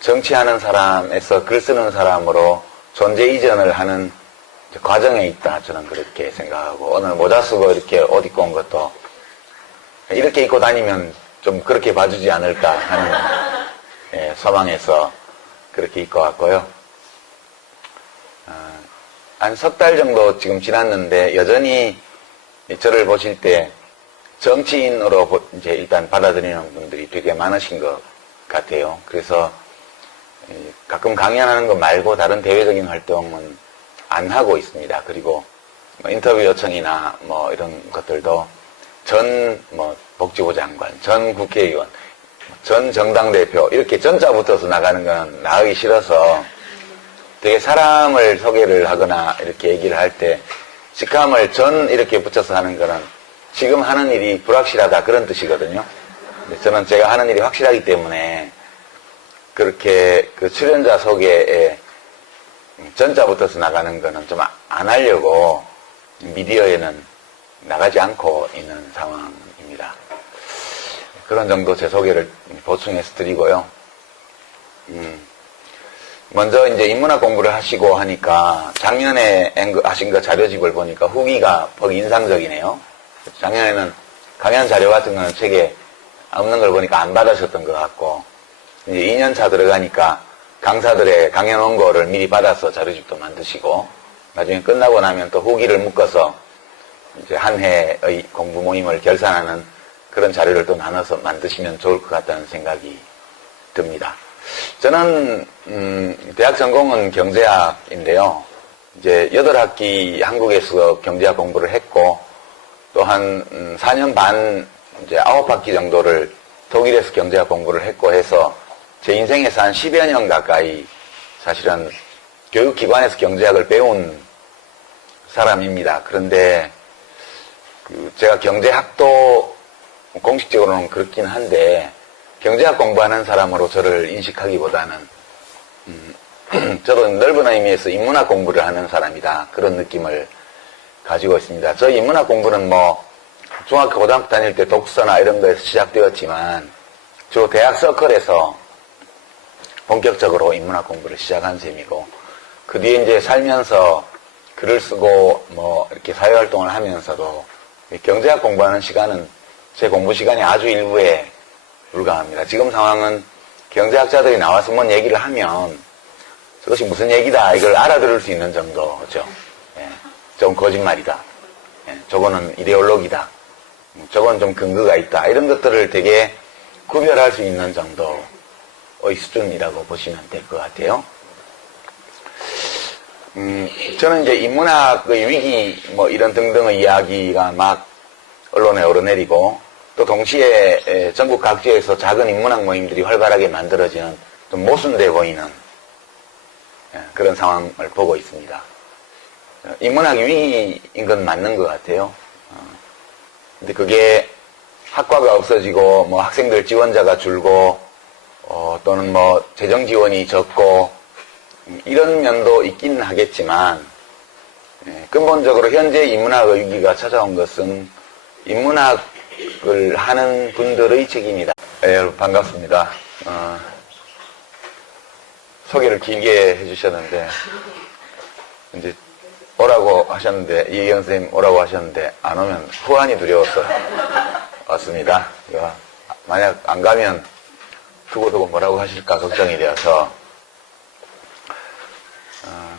정치하는 사람에서 글 쓰는 사람으로 존재 이전을 하는 과정에 있다. 저는 그렇게 생각하고 오늘 모자 쓰고 이렇게 옷 입고 온 것도 이렇게 입고 다니면 좀 그렇게 봐주지 않을까 하는 소망에서 그렇게 입고 왔고요. 한 석 달 정도 지금 지났는데 여전히 저를 보실 때 정치인으로 이제 일단 받아들이는 분들이 되게 많으신 것 같아요. 그래서 가끔 강연하는 것 말고 다른 대외적인 활동은 안 하고 있습니다. 그리고 인터뷰 요청이나 뭐 이런 것들도 전 복지부 장관, 전 국회의원, 전 정당 대표 이렇게 전자 붙어서 나가는 건 나가기 싫어서 되게 사람을 소개를 하거나 이렇게 얘기를 할 때 직함을 전 이렇게 붙여서 하는 거는 지금 하는 일이 불확실하다 그런 뜻이거든요. 저는 제가 하는 일이 확실하기 때문에 그렇게 그 출연자 소개에 전자 붙어서 나가는 거는 좀 안 하려고 미디어에는 나가지 않고 있는 상황입니다. 그런 정도 제 소개를 보충해서 드리고요. 먼저 이제 인문학 공부를 하시고 하니까 작년에 하신 거 자료집을 보니까 후기가 거기 인상적이네요. 작년에는 강연 자료 같은 거는 책에 없는 걸 보니까 안 받으셨던 것 같고 이제 2년차 들어가니까 강사들의 강연 원고를 미리 받아서 자료집도 만드시고 나중에 끝나고 나면 또 후기를 묶어서 이제 한 해의 공부 모임을 결산하는 그런 자료를 또 나눠서 만드시면 좋을 것 같다는 생각이 듭니다. 저는 대학 전공은 경제학인데요. 이제 8학기 한국에서 경제학 공부를 했고 또 한 4년 반 이제 9학기 정도를 독일에서 경제학 공부를 했고 해서 제 인생에서 한 10여 년 가까이 사실은 교육기관에서 경제학을 배운 사람입니다. 그런데 제가 경제학도 공식적으로는 그렇긴 한데 경제학 공부하는 사람으로 저를 인식하기보다는 저도 넓은 의미에서 인문학 공부를 하는 사람이다. 그런 느낌을 가지고 있습니다. 저희 인문학 공부는 중학교, 고등학교 다닐 때 독서나 이런 거에서 시작되었지만 주로 대학 서클에서 본격적으로 인문학 공부를 시작한 셈이고 그 뒤에 이제 살면서 글을 쓰고 이렇게 사회활동을 하면서도 경제학 공부하는 시간은 제 공부 시간이 아주 일부에 불과합니다. 지금 상황은 경제학자들이 나와서 뭔 얘기를 하면 저것이 무슨 얘기다 이걸 알아들을 수 있는 정도죠. 저건 거짓말이다. 저거는 이데올로기다. 저건 좀 근거가 있다. 이런 것들을 되게 구별할 수 있는 정도의 수준이라고 보시면 될 것 같아요. 저는 이제 인문학의 위기 이런 등등의 이야기가 막 언론에 오르내리고 또 동시에 전국 각지에서 작은 인문학 모임들이 활발하게 만들어지는 좀 모순돼 보이는 그런 상황을 보고 있습니다. 인문학 위기인 건 맞는 것 같아요. 근데 그게 학과가 없어지고 학생들 지원자가 줄고 또는 재정 지원이 적고 이런 면도 있기는 하겠지만 근본적으로 현재 인문학의 위기가 찾아온 것은 인문학을 하는 분들의 책임이다. 여러분 반갑습니다. 소개를 길게 해주셨는데 이제 오라고 하셨는데 이혜영 선생님 오라고 하셨는데 안 오면 후환이 두려워서 왔습니다. 만약 안 가면 두고두고 뭐라고 하실까 걱정이 되어서,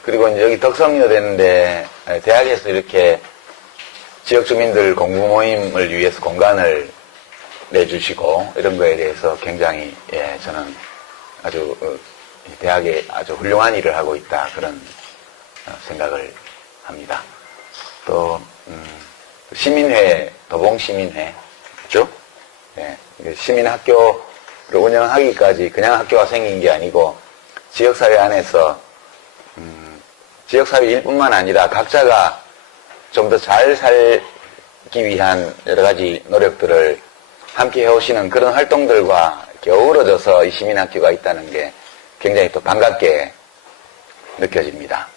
그리고 이제 여기 덕성여 되는데, 대학에서 이렇게 지역 주민들 공부 모임을 위해서 공간을 내주시고, 이런 거에 대해서 굉장히, 저는 아주, 대학에 아주 훌륭한 일을 하고 있다, 그런 생각을 합니다. 또, 시민회, 도봉시민회, 그죠? 예, 시민학교를 운영하기까지 그냥 학교가 생긴 게 아니고, 지역사회 안에서, 지역사회일 뿐만 아니라 각자가 좀 더 잘 살기 위한 여러 가지 노력들을 함께 해오시는 그런 활동들과 이렇게 어우러져서 이 시민학교가 있다는 게 굉장히 또 반갑게 느껴집니다.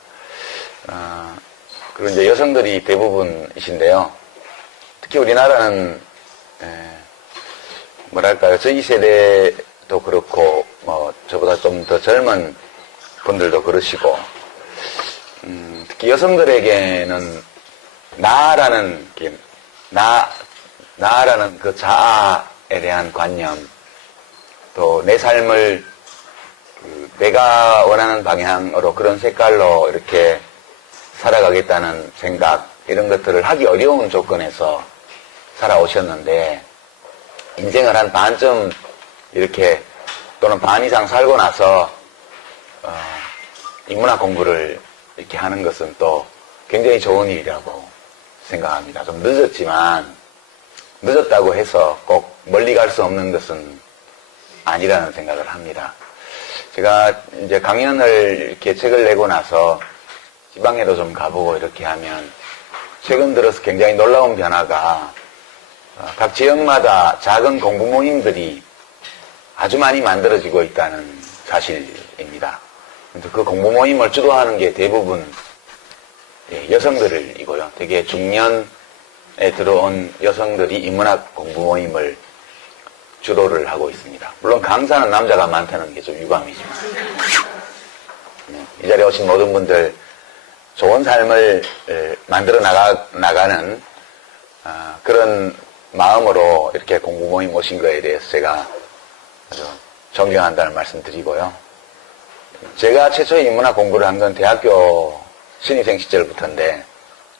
그리고 이제 여성들이 대부분이신데요. 특히 우리나라는, 뭐랄까요, 저희 세대도 그렇고, 저보다 좀 더 젊은 분들도 그러시고, 특히 여성들에게는 나라는 그 자아에 대한 관념, 또 내 삶을 내가 원하는 방향으로 그런 색깔로 이렇게 살아가겠다는 생각, 이런 것들을 하기 어려운 조건에서 살아오셨는데, 인생을 한 반쯤 이렇게, 또는 반 이상 살고 나서, 인문학 공부를 이렇게 하는 것은 또 굉장히 좋은 일이라고 생각합니다. 좀 늦었지만, 늦었다고 해서 꼭 멀리 갈 수 없는 것은 아니라는 생각을 합니다. 제가 이제 강연을 이렇게 책을 내고 나서 지방에도 좀 가보고 이렇게 하면 최근 들어서 굉장히 놀라운 변화가 각 지역마다 작은 공부 모임들이 아주 많이 만들어지고 있다는 사실입니다. 그 공부 모임을 주도하는 게 대부분 여성들이고요. 되게 중년에 들어온 여성들이 인문학 공부 모임을 주도를 하고 있습니다. 물론 강사는 남자가 많다는 게 좀 유감이지만, 이 자리에 오신 모든 분들 좋은 삶을 만들어 나가는 그런 마음으로 이렇게 공부 모임 오신 거에 대해서 제가 아주 존경한다는 말씀 드리고요. 제가 최초에 인문학 공부를 한 건 대학교 신입생 시절부터인데,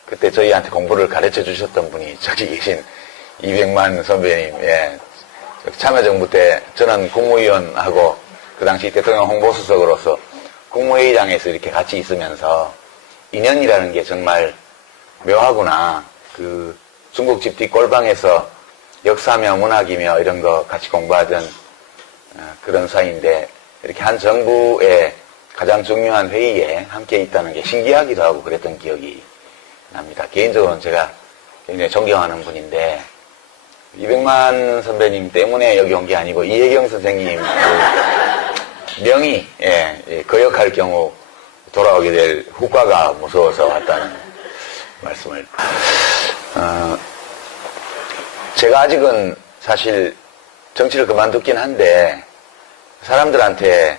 그때 저희한테 공부를 가르쳐 주셨던 분이 저기 계신 이백만 선배님, 참여정부 때 저는 국무위원하고 그 당시 대통령 홍보수석으로서 국무회의장에서 이렇게 같이 있으면서 인연이라는 게 정말 묘하구나. 그 중국집 뒷골방에서 역사며 문학이며 이런 거 같이 공부하던 그런 사이인데, 이렇게 한 정부의 가장 중요한 회의에 함께 있다는 게 신기하기도 하고 그랬던 기억이 납니다. 개인적으로는 제가 굉장히 존경하는 분인데, 이백만 선배님 때문에 여기 온 게 아니고 이혜경 선생님 명의 거역할 경우 돌아오게 될 후과가 무서워서 왔다는 말씀을. 제가 아직은 사실 정치를 그만뒀긴 한데 사람들한테